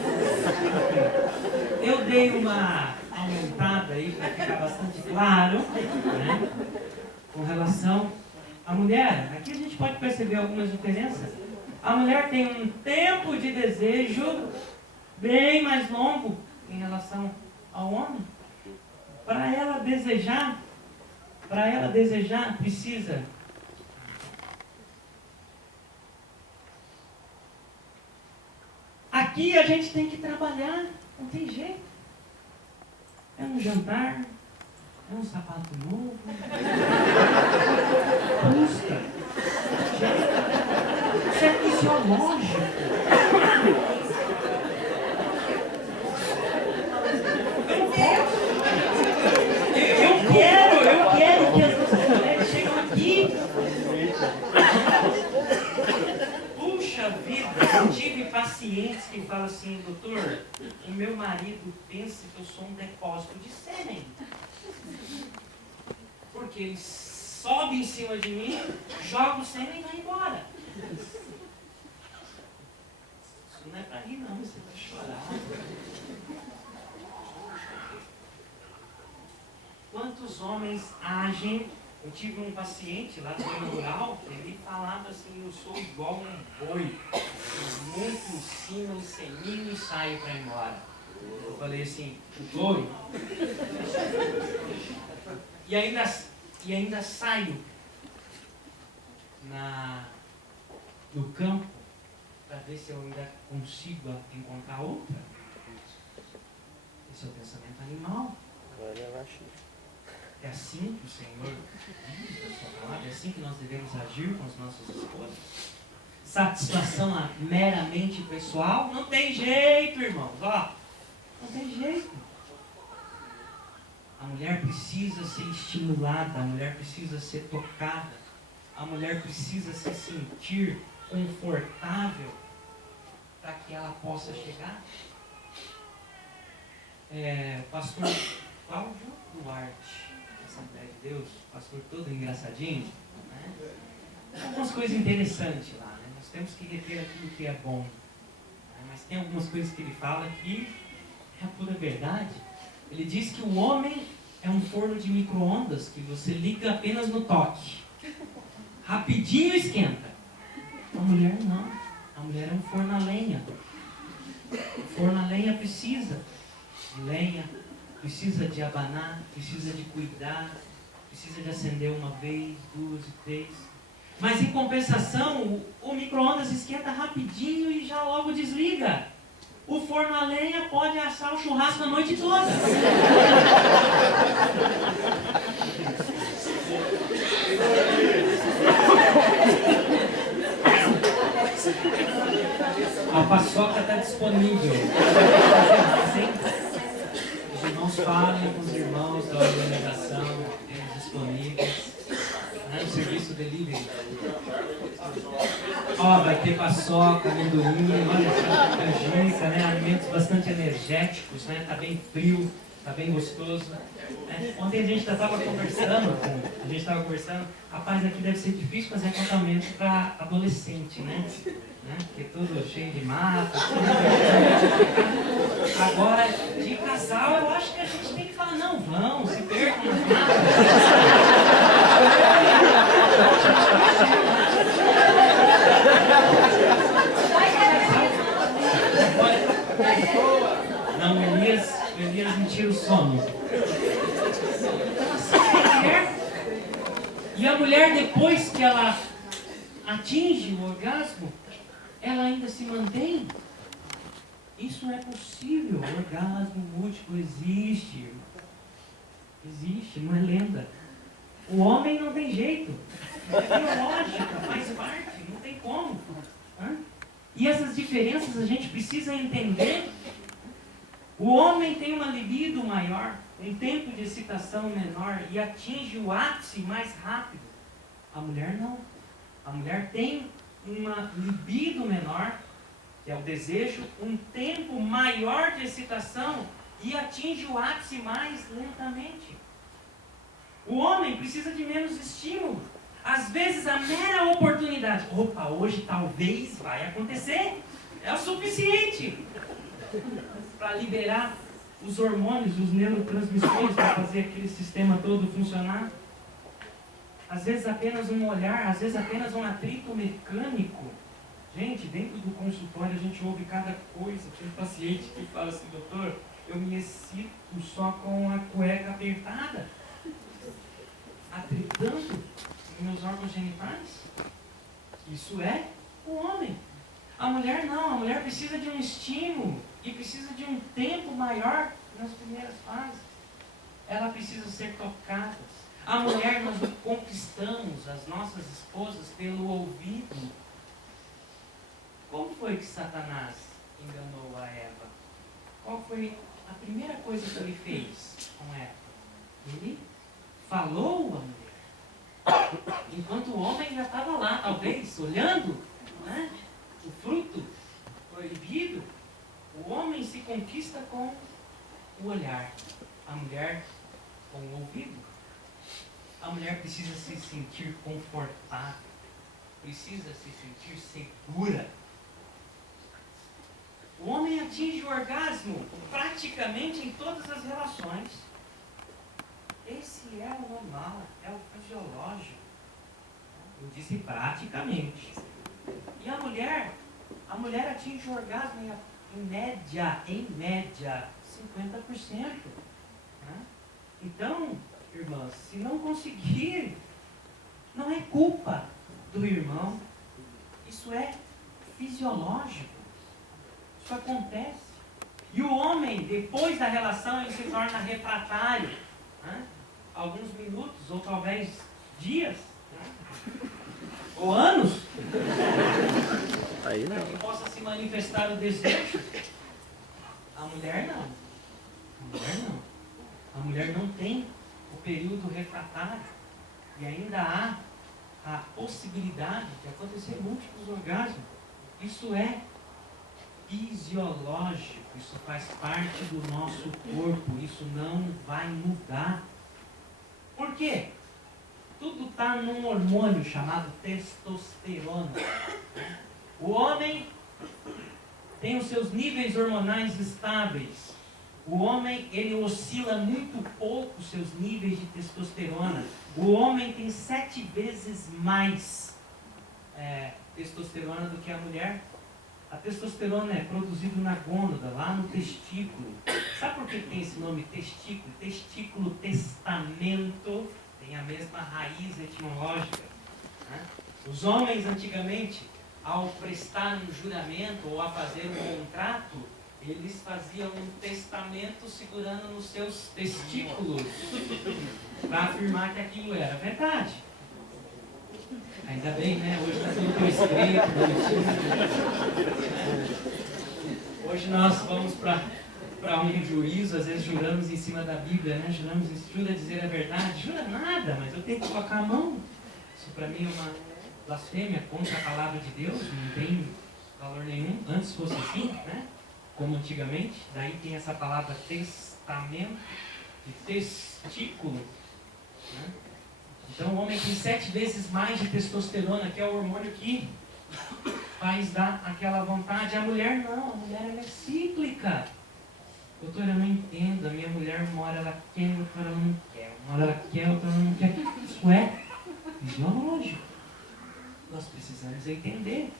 Eu dei uma aumentada aí para ficar bastante claro, né, com relação à mulher. Aqui a gente pode perceber algumas diferenças. A mulher tem um tempo de desejo bem mais longo em relação ao homem. Para ela desejar, precisa aqui a gente tem que trabalhar, não tem jeito. É um jantar, é um sapato novo, custa. Isso é fisiológico. Eu quero que as nossas mulheres cheguem aqui. Puxa vida, eu tive pacientes que falam assim, doutor, o meu marido pensa que eu sou um depósito de sêmen. Porque ele sobe em cima de mim, joga o sêmen e vai embora. Isso não é pra rir não, você vai chorar. Quantos homens agem? Eu tive um paciente lá do meio rural, ele falava assim, eu sou igual um boi, muito em cima, em seminho e saio para ir embora. Eu falei assim, o boi? E ainda saio no campo para ver se eu ainda consigo encontrar outra. Esse é o pensamento animal. É assim que o Senhor diz da sua palavra, é assim que nós devemos agir com as nossas esposas. Satisfação meramente pessoal, não tem jeito, irmãos, ó, não tem jeito. A mulher precisa ser estimulada, a mulher precisa ser tocada, a mulher precisa se sentir confortável para que ela possa chegar. Pastor Cláudio Duarte, Assembleia de Deus, pastor todo engraçadinho, né? Algumas coisas interessantes lá, né? Nós temos que reter aquilo que é bom, né? Mas tem algumas coisas que ele fala que é a pura verdade. Ele diz que o homem é um forno de micro-ondas que você liga apenas no toque, rapidinho esquenta. A mulher não, a mulher é um forno a lenha. O forno a lenha precisa de lenha, precisa de abanar, precisa de cuidar, precisa de acender uma vez, duas e três. Mas em compensação, o micro-ondas esquenta rapidinho e já logo desliga. O forno a lenha pode assar o churrasco a noite toda. A paçoca está disponível. Os irmãos falem com os irmãos da organização, eles disponíveis. No serviço delivery. Ó, vai ter paçoca, amendoim, olha só, canjica, né? Alimentos bastante energéticos, né? Tá bem frio, tá bem gostoso. Né? Ontem a gente estava conversando, rapaz, aqui deve ser difícil fazer acampamento para adolescente, né? Porque tudo cheio de mato. Agora, de casal, eu acho que a gente tem que falar, não, vão, se percam nas matas. Não, Elias me tira o sono. Então assim é a mulher. E a mulher, depois que ela atinge o orgasmo, ela ainda se mantém. Isso é possível. O orgasmo múltiplo existe. Existe, não é lenda. O homem não tem jeito. É biológica, faz parte, não tem como. E essas diferenças a gente precisa entender. O homem tem uma libido maior, um tempo de excitação menor e atinge o ápice mais rápido. A mulher não. A mulher tem uma libido menor, que é o desejo, um tempo maior de excitação e atinge o ápice mais lentamente. O homem precisa de menos estímulo. Às vezes a mera oportunidade, opa, hoje talvez vai acontecer, é o suficiente para liberar os hormônios, os neurotransmissores, para fazer aquele sistema todo funcionar. Às vezes apenas um olhar, às vezes apenas um atrito mecânico. Gente, dentro do consultório a gente ouve cada coisa. Tem paciente que fala assim, doutor, eu me excito só com a cueca apertada, atritando meus órgãos genitais. Isso é o homem. A mulher não, a mulher precisa de um estímulo e precisa de um tempo maior nas primeiras fases. Ela precisa ser tocada. A mulher, nós conquistamos as nossas esposas pelo ouvido. Como foi que Satanás enganou a Eva? Qual foi a primeira coisa que ele fez com Eva? Ele falou a mulher. Enquanto o homem já estava lá, talvez, olhando, né, o fruto proibido, o homem se conquista com o olhar, a mulher com o ouvido. A mulher precisa se sentir confortável, precisa se sentir segura. O homem atinge o orgasmo praticamente em todas as relações. Esse é o normal, é o fisiológico. Eu disse praticamente. E a mulher atinge o orgasmo em média, 50%. Né? Então, irmãs, se não conseguir, não é culpa do irmão. Isso é fisiológico. Isso acontece. E o homem, depois da relação, ele se torna refratário. Né? Alguns minutos, ou talvez dias, né? Ou anos, Aí não. para que possa se manifestar o desejo. A mulher não. A mulher não. A mulher não tem o período refratário. E ainda há a possibilidade de acontecer múltiplos orgasmos. Isso é fisiológico, isso faz parte do nosso corpo, isso não vai mudar. Por quê? Tudo está num hormônio chamado testosterona. O homem tem os seus níveis hormonais estáveis. O homem, ele oscila muito pouco os seus níveis de testosterona. O homem tem 7 vezes mais testosterona do que a mulher. A testosterona é produzida na gônada, lá no testículo. Sabe por que tem esse nome testículo? Testículo, testamento, tem a mesma raiz etimológica. Né? Os homens antigamente, ao prestar um juramento ou a fazer um contrato, eles faziam um testamento segurando nos seus testículos para afirmar que aquilo era verdade. Ainda bem, né? Hoje está tudo por escrito, bonitinho. Hoje nós vamos para um juízo, às vezes juramos em cima da Bíblia, né? Jura dizer a verdade. Jura nada, mas eu tenho que colocar a mão. Isso para mim é uma blasfêmia contra a palavra de Deus, não tem valor nenhum. Antes fosse assim, né? Como antigamente. Daí tem essa palavra testamento e testículo. Né? Então o homem tem 7 vezes mais de testosterona, que é o hormônio que faz dar aquela vontade. A mulher não, a mulher ela é cíclica. Doutora, eu não entendo. A minha mulher, uma hora ela quer, outra hora ela não quer. Uma hora ela quer, outra hora ela não quer. Isso é fisiológico. Nós precisamos entender.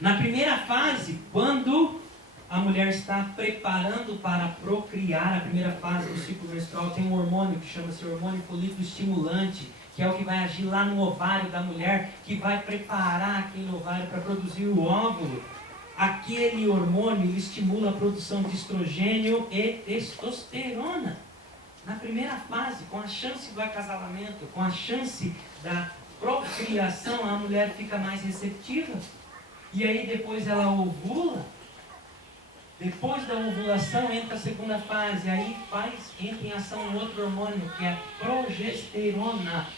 Na primeira fase, quando a mulher está preparando para procriar, a primeira fase do ciclo menstrual, tem um hormônio que chama-se hormônio folículo estimulante, que é o que vai agir lá no ovário da mulher, que vai preparar aquele ovário para produzir o óvulo. Aquele hormônio ele estimula a produção de estrogênio e testosterona. Na primeira fase, com a chance do acasalamento, com a chance da procriação, a mulher fica mais receptiva. E aí depois ela ovula. Depois da ovulação entra a segunda fase. Aí entra em ação um outro hormônio, que é a progesterona,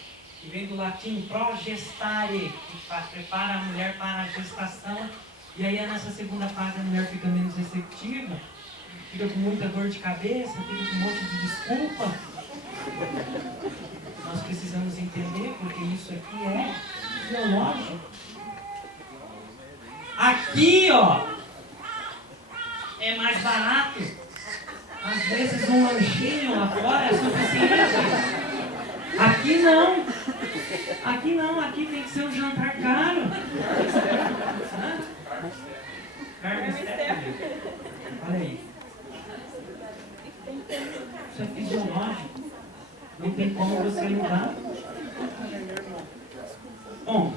que vem do latim progestare, que prepara a mulher para a gestação. E aí nessa segunda fase a mulher fica menos receptiva, fica com muita dor de cabeça, fica com um monte de desculpa. Nós precisamos entender, porque isso aqui é biológico. Aqui, ó, é mais barato. Às vezes um lanchinho lá fora é suficiente. Aqui não. Aqui não, aqui tem que ser um jantar caro. Carmen Stephanie. Olha aí. Isso é fisiológico. Não tem como você mudar. Bom,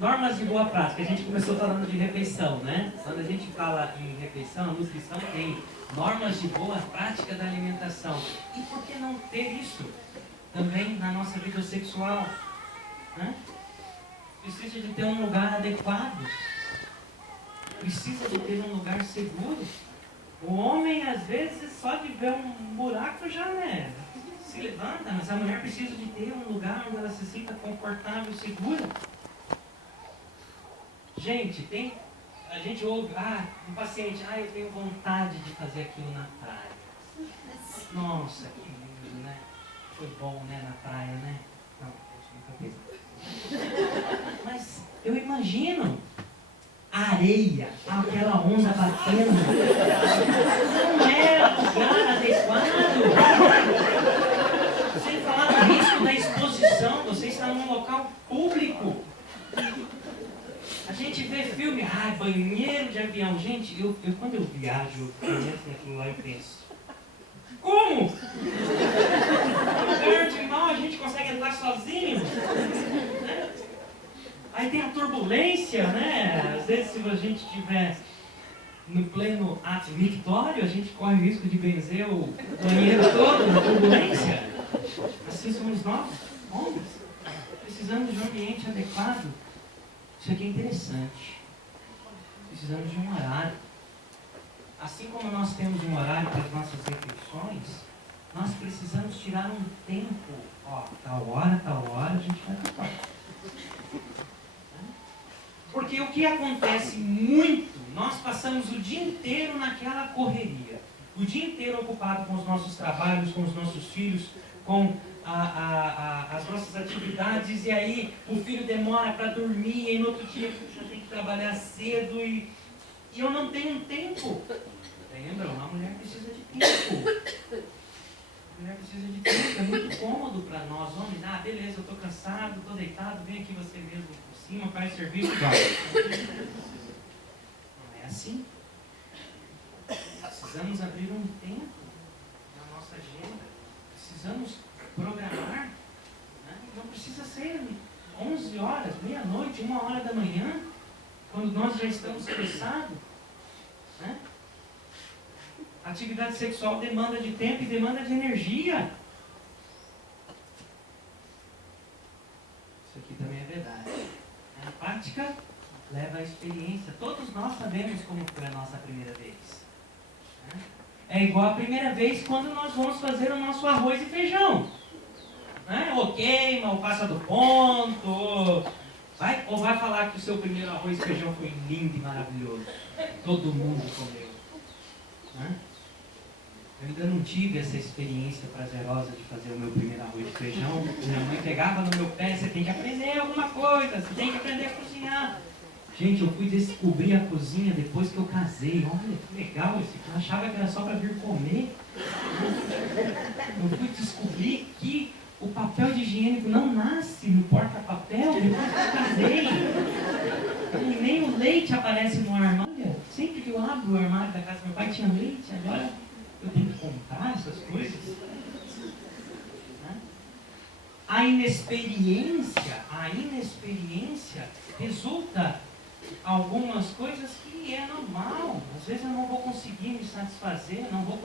normas de boa prática. A gente começou falando de refeição, né? Quando a gente fala em refeição, a nutrição tem normas de boa prática da alimentação. E por que não ter isso também na nossa vida sexual? Né? Precisa de ter um lugar adequado. Precisa de ter um lugar seguro. O homem, às vezes, só de ver um buraco já, né, se levanta, mas a mulher precisa de ter um lugar onde ela se sinta confortável e segura. Gente, a gente ouve, um paciente, eu tenho vontade de fazer aquilo na praia. Nossa, que lindo, né? Foi bom, né, na praia, né? Não, eu nunca fiz. Mas eu imagino a areia, aquela onda batendo. Não era lugar adequado. Sem falar do risco da exposição, você está num local público. A gente vê filme, banheiro de avião. Gente, eu quando eu viajo, eu entro naquilo lá e penso, como? No lugar de mal a gente consegue entrar sozinho? Né? Aí tem a turbulência, né? Às vezes, se a gente estiver no pleno ato mictório, a gente corre o risco de benzer o banheiro todo na turbulência. Assim somos nós, homens. Precisamos de um ambiente adequado. Isso aqui é interessante. Precisamos de um horário. Assim como nós temos um horário para as nossas refeições, nós precisamos tirar um tempo. Tal hora, a gente vai para Porque o que acontece muito, nós passamos o dia inteiro naquela correria. O dia inteiro ocupado com os nossos trabalhos, com os nossos filhos, com as nossas atividades, e aí o filho demora para dormir, e no outro dia eu tenho que trabalhar cedo, e eu não tenho tempo. Lembram? A mulher precisa de tempo. A mulher precisa de tempo. É muito cômodo para nós, homens. Beleza, eu estou cansado, estou deitado, vem aqui você mesmo por cima, faz serviço. Não é assim. Precisamos abrir um tempo na nossa agenda. Precisamos programar. Né? Não precisa ser 11 horas, meia-noite, 1 hora da manhã, quando nós já estamos cansados. Né? Atividade sexual demanda de tempo e demanda de energia. Isso aqui também é verdade. A prática leva à experiência. Todos nós sabemos como foi a nossa primeira vez. Né? É igual a primeira vez quando nós vamos fazer o nosso arroz e feijão. Né? Ou queima, ou passa do ponto, ou vai falar que o seu primeiro arroz e feijão foi lindo e maravilhoso. Todo mundo comeu. Né? Eu ainda não tive essa experiência prazerosa de fazer o meu primeiro arroz e feijão. Minha mãe pegava no meu pé, você tem que aprender alguma coisa, você tem que aprender a cozinhar. Gente, eu fui descobrir a cozinha depois que eu casei. Olha que legal isso. Eu achava que era só para vir comer. Eu fui descobrir que o papel de higiênico não nasce no porta-papel depois que eu casei. E nem o leite aparece no armário. Olha, sempre que eu abro o armário da casa do meu pai tinha leite, agora eu tenho que comprar essas coisas. Né? A inexperiência resulta algumas coisas que é normal. Às vezes eu não vou conseguir me satisfazer, vamos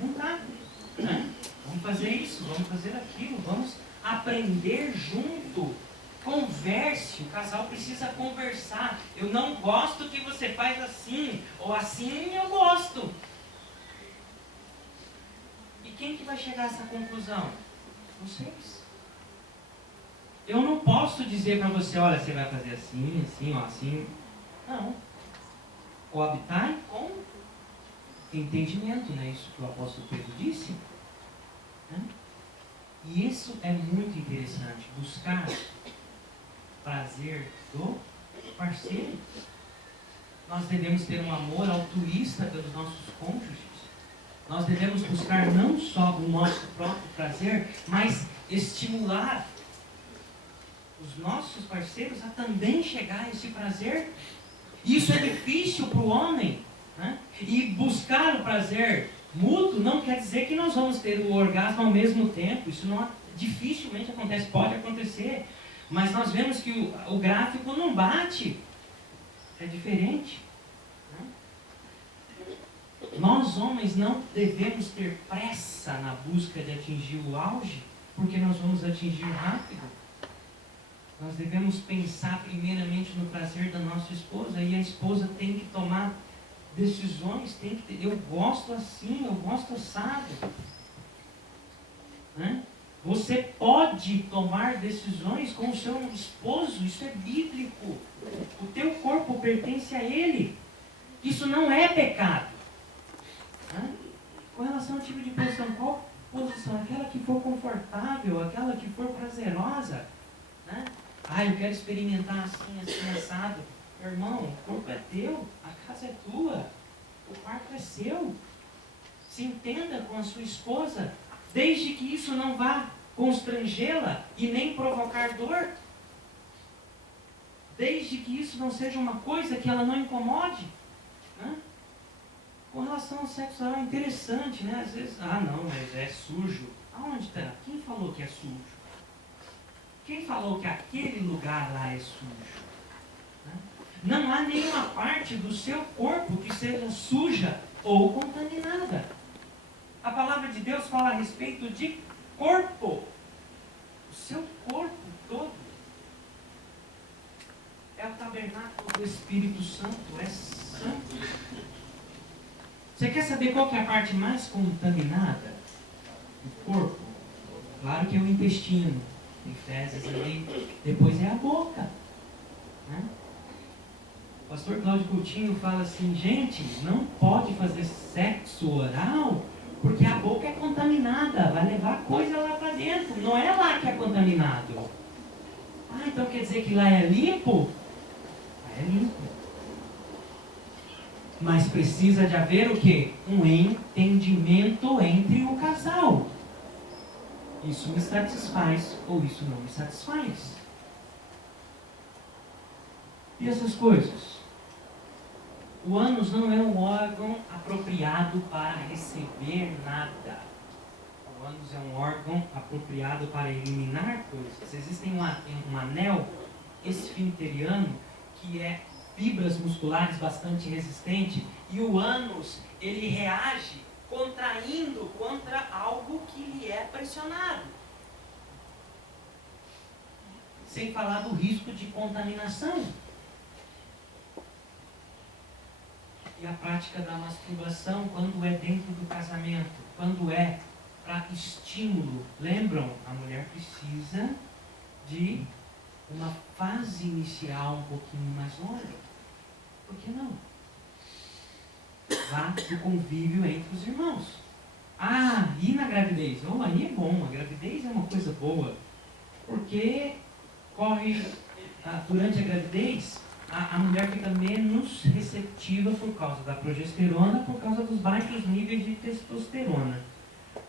tentar. Né? Vamos fazer isso, vamos fazer aquilo, vamos aprender junto. Converse, o casal precisa conversar. Eu não gosto que você faz assim, ou assim eu gosto. E quem que vai chegar a essa conclusão? Vocês. Eu não posso dizer para você, olha, você vai fazer assim, assim, ou assim. Não. Coabitar com entendimento, não é isso que o apóstolo Pedro disse? Né? E isso é muito interessante, buscar prazer do parceiro. Nós devemos ter um amor altruísta pelos nossos cônjuges. Nós devemos buscar não só o nosso próprio prazer, mas estimular os nossos parceiros a também chegar a esse prazer. Isso é difícil para o homem. Né? E buscar o prazer mútuo não quer dizer que nós vamos ter o orgasmo ao mesmo tempo. Isso não, dificilmente acontece, pode acontecer. Mas nós vemos que o gráfico não bate. É diferente. Né? Nós homens não devemos ter pressa na busca de atingir o auge, porque nós vamos atingir rápido. Nós devemos pensar primeiramente no prazer da nossa esposa, e a esposa tem que tomar decisões, tem que ter, eu gosto assim, eu gosto assado. Né? Você pode tomar decisões com o seu esposo, isso é bíblico. O teu corpo pertence a ele. Isso não é pecado. Né? Com relação ao tipo de posição, qual posição? Aquela que for confortável, aquela que for prazerosa. Né? Eu quero experimentar assim, assim, assado. Meu irmão, o corpo é teu, a casa é tua, o quarto é seu. Se entenda com a sua esposa, desde que isso não vá constrangê-la e nem provocar dor. Desde que isso não seja uma coisa que ela não incomode. Né? Com relação ao sexo oral é interessante, né? Às vezes, não, mas é sujo. Aonde está? Quem falou que é sujo? Quem falou que aquele lugar lá é sujo? Né? Não há nenhuma parte do seu corpo que seja suja ou contaminada. A palavra de Deus fala a respeito de corpo. O seu corpo todo é o tabernáculo do Espírito Santo, é santo. Você quer saber qual que é a parte mais contaminada do corpo? Claro que é o intestino, tem fezes ali, depois é a boca. Né? O pastor Cláudio Coutinho fala assim, gente, não pode fazer sexo oral porque a boca é contaminada, vai levar coisa lá para dentro, não é lá que é contaminado. Então quer dizer que lá é limpo? Lá é limpo. Mas precisa de haver o quê? Um entendimento entre o casal. Isso me satisfaz ou isso não me satisfaz. E essas coisas? O ânus não é um órgão apropriado para receber nada. O ânus é um órgão apropriado para eliminar coisas. Existe um anel esfinteriano que é fibras musculares bastante resistente, e o ânus ele reage contraindo contra algo que lhe é pressionado. Sem falar do risco de contaminação. E a prática da masturbação, quando é dentro do casamento, quando é para estímulo. Lembram? A mulher precisa de uma fase inicial um pouquinho mais longa. Por que não? Lá do convívio entre os irmãos. Ah, e na gravidez? Oh, aí é bom, a gravidez é uma coisa boa. Porque corre, durante a gravidez, a mulher fica menos receptiva por causa da progesterona, por causa dos baixos níveis de testosterona.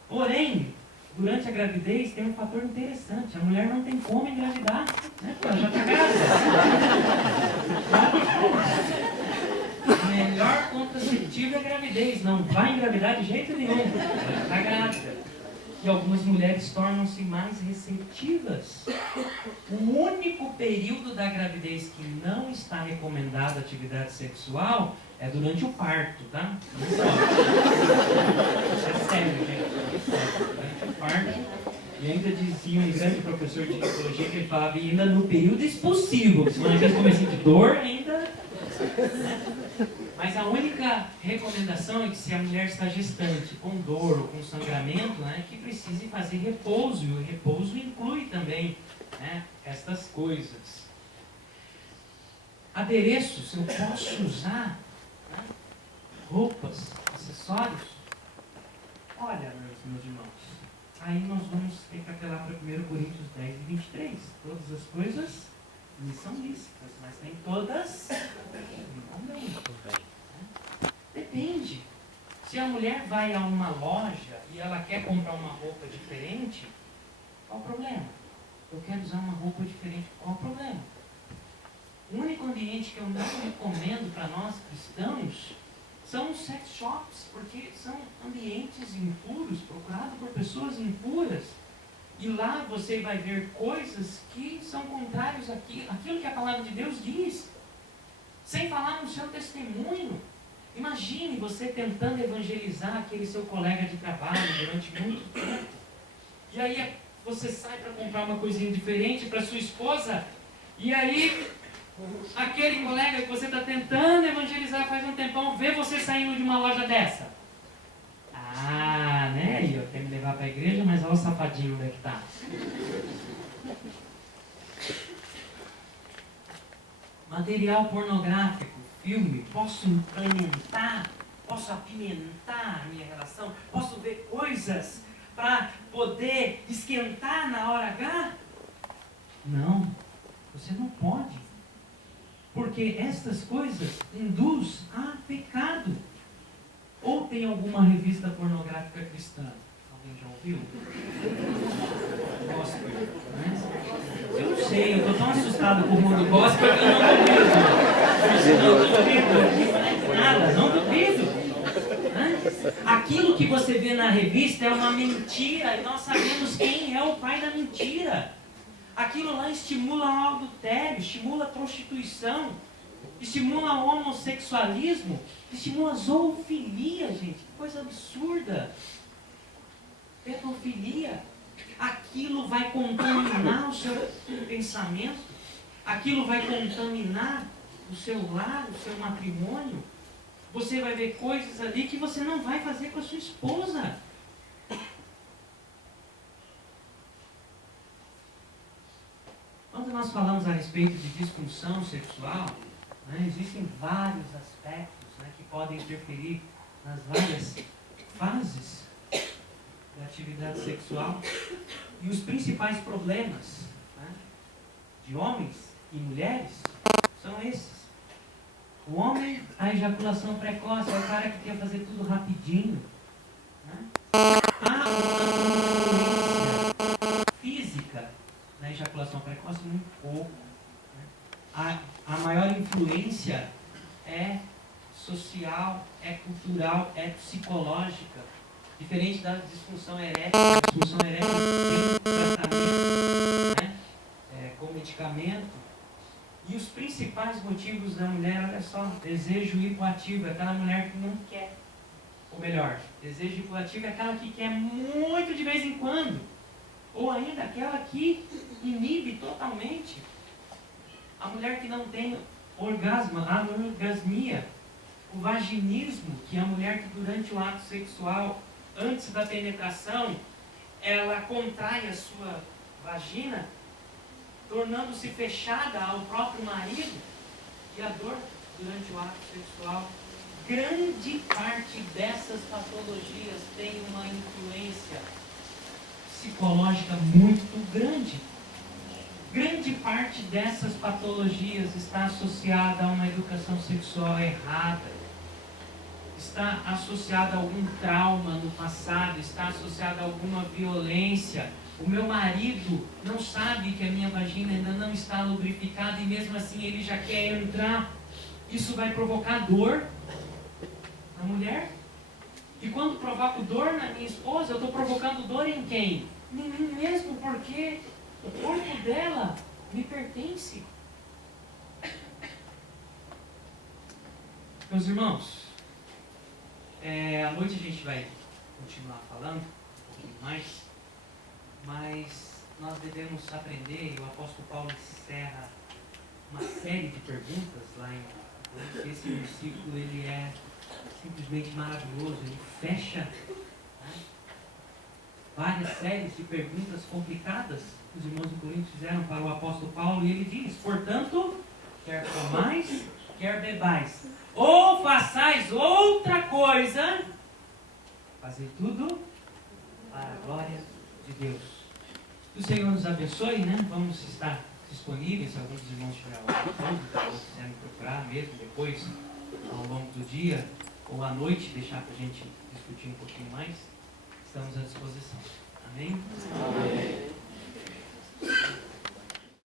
Porém, durante a gravidez tem um fator interessante. A mulher não tem como engravidar, né? Porque ela já está grávida. O melhor contraceptivo é a gravidez. Não vai engravidar de jeito nenhum. Ela já está grávida. E algumas mulheres tornam-se mais receptivas. O único período da gravidez que não está recomendada a atividade sexual é durante o parto, tá? Não pode. É sério, gente. Durante o parto. E ainda dizia um grande professor de ginecologia que ele falava, e ainda no período expulsivo, se uma vez começar de dor, ainda... Mas a única recomendação é que se a mulher está gestante com dor ou com sangramento, né, que precise fazer repouso, e o repouso inclui também, né, estas coisas. Adereços, eu posso usar, né, roupas, acessórios? Olha, meus irmãos, aí nós vamos ter que apelar para 1 Coríntios 10 e 23. Todas as coisas me são lícitas, mas nem todas me convêm. Depende. Se a mulher vai a uma loja e ela quer comprar uma roupa diferente, qual o problema? Eu quero usar uma roupa diferente, qual o problema? O único ambiente que eu não recomendo para nós cristãos são os sex shops, porque são ambientes impuros, procurados por pessoas impuras. E lá você vai ver coisas que são contrárias àquilo que a palavra de Deus diz. Sem falar no seu testemunho. Imagine você tentando evangelizar aquele seu colega de trabalho durante muito tempo. E aí você sai para comprar uma coisinha diferente para sua esposa. E aí aquele colega que você está tentando evangelizar faz um tempão, vê você saindo de uma loja dessa. Ah, né? E eu quero me levar para a igreja, mas olha o safadinho onde é que está. Material pornográfico, filme, posso implementar, posso apimentar a minha relação, posso ver coisas para poder esquentar na hora H? Não, você não pode. Porque estas coisas induzem a pecado. Ou tem alguma revista pornográfica cristã? Alguém já ouviu? Gospel, né? Eu não sei, eu estou tão assustado com o mundo gospel que eu não duvido. Nada, não duvido. Né? Aquilo que você vê na revista é uma mentira e nós sabemos quem é o pai da mentira. Aquilo lá estimula o adultério, estimula a prostituição, estimula o homossexualismo, estimula a zoofilia, gente. Que coisa absurda. Pedofilia. Aquilo vai contaminar o seu pensamento, aquilo vai contaminar o seu lar, o seu matrimônio. Você vai ver coisas ali que você não vai fazer com a sua esposa. Quando nós falamos a respeito de disfunção sexual, né, existem vários aspectos, né, que podem interferir nas várias fases da atividade sexual. E os principais problemas, né, de homens e mulheres são esses. O homem, a ejaculação precoce, é o cara que quer fazer tudo rapidinho. Né? Há uma influência física na ejaculação precoce muito pouco. Né? A maior influência é social, é cultural, é psicológica. Diferente da disfunção erétil. A disfunção erétil tem tratamento, né? Com medicamento. E os principais motivos da mulher, olha só, desejo hipoativo, é aquela mulher que não quer. Ou melhor, desejo hipoativo é aquela que quer muito de vez em quando. Ou ainda aquela que inibe totalmente. A mulher que não tem orgasmo, a anorgasmia, o vaginismo, que é a mulher que durante o ato sexual, antes da penetração, ela contrai a sua vagina, tornando-se fechada ao próprio marido, e a dor durante o ato sexual. Grande parte dessas patologias tem uma influência psicológica muito grande. Grande parte dessas patologias está associada a uma educação sexual errada, está associada a algum trauma no passado, está associada a alguma violência. O meu marido não sabe que a minha vagina ainda não está lubrificada e mesmo assim ele já quer entrar. Isso vai provocar dor na mulher. E quando provoco dor na minha esposa, eu estou provocando dor em quem? Em mim mesmo, porque o corpo dela me pertence. Meus irmãos, à noite a gente vai continuar falando um pouquinho mais, mas nós devemos aprender, e o apóstolo Paulo encerra uma série de perguntas lá em Coríntios. Esse versículo ele é simplesmente maravilhoso, ele fecha, né, várias séries de perguntas complicadas que os irmãos de Coríntios fizeram para o apóstolo Paulo, e ele diz: portanto, quer comais, quer bebais, ou façais outra coisa, fazer tudo para a glória de Deus. Que o Senhor nos abençoe, né? Vamos estar disponíveis, se alguns dos irmãos tiverem alguma dúvida, ou quiserem procurar mesmo depois, ao longo do dia, ou à noite, deixar para a gente discutir um pouquinho mais, estamos à disposição. Amém? Amém.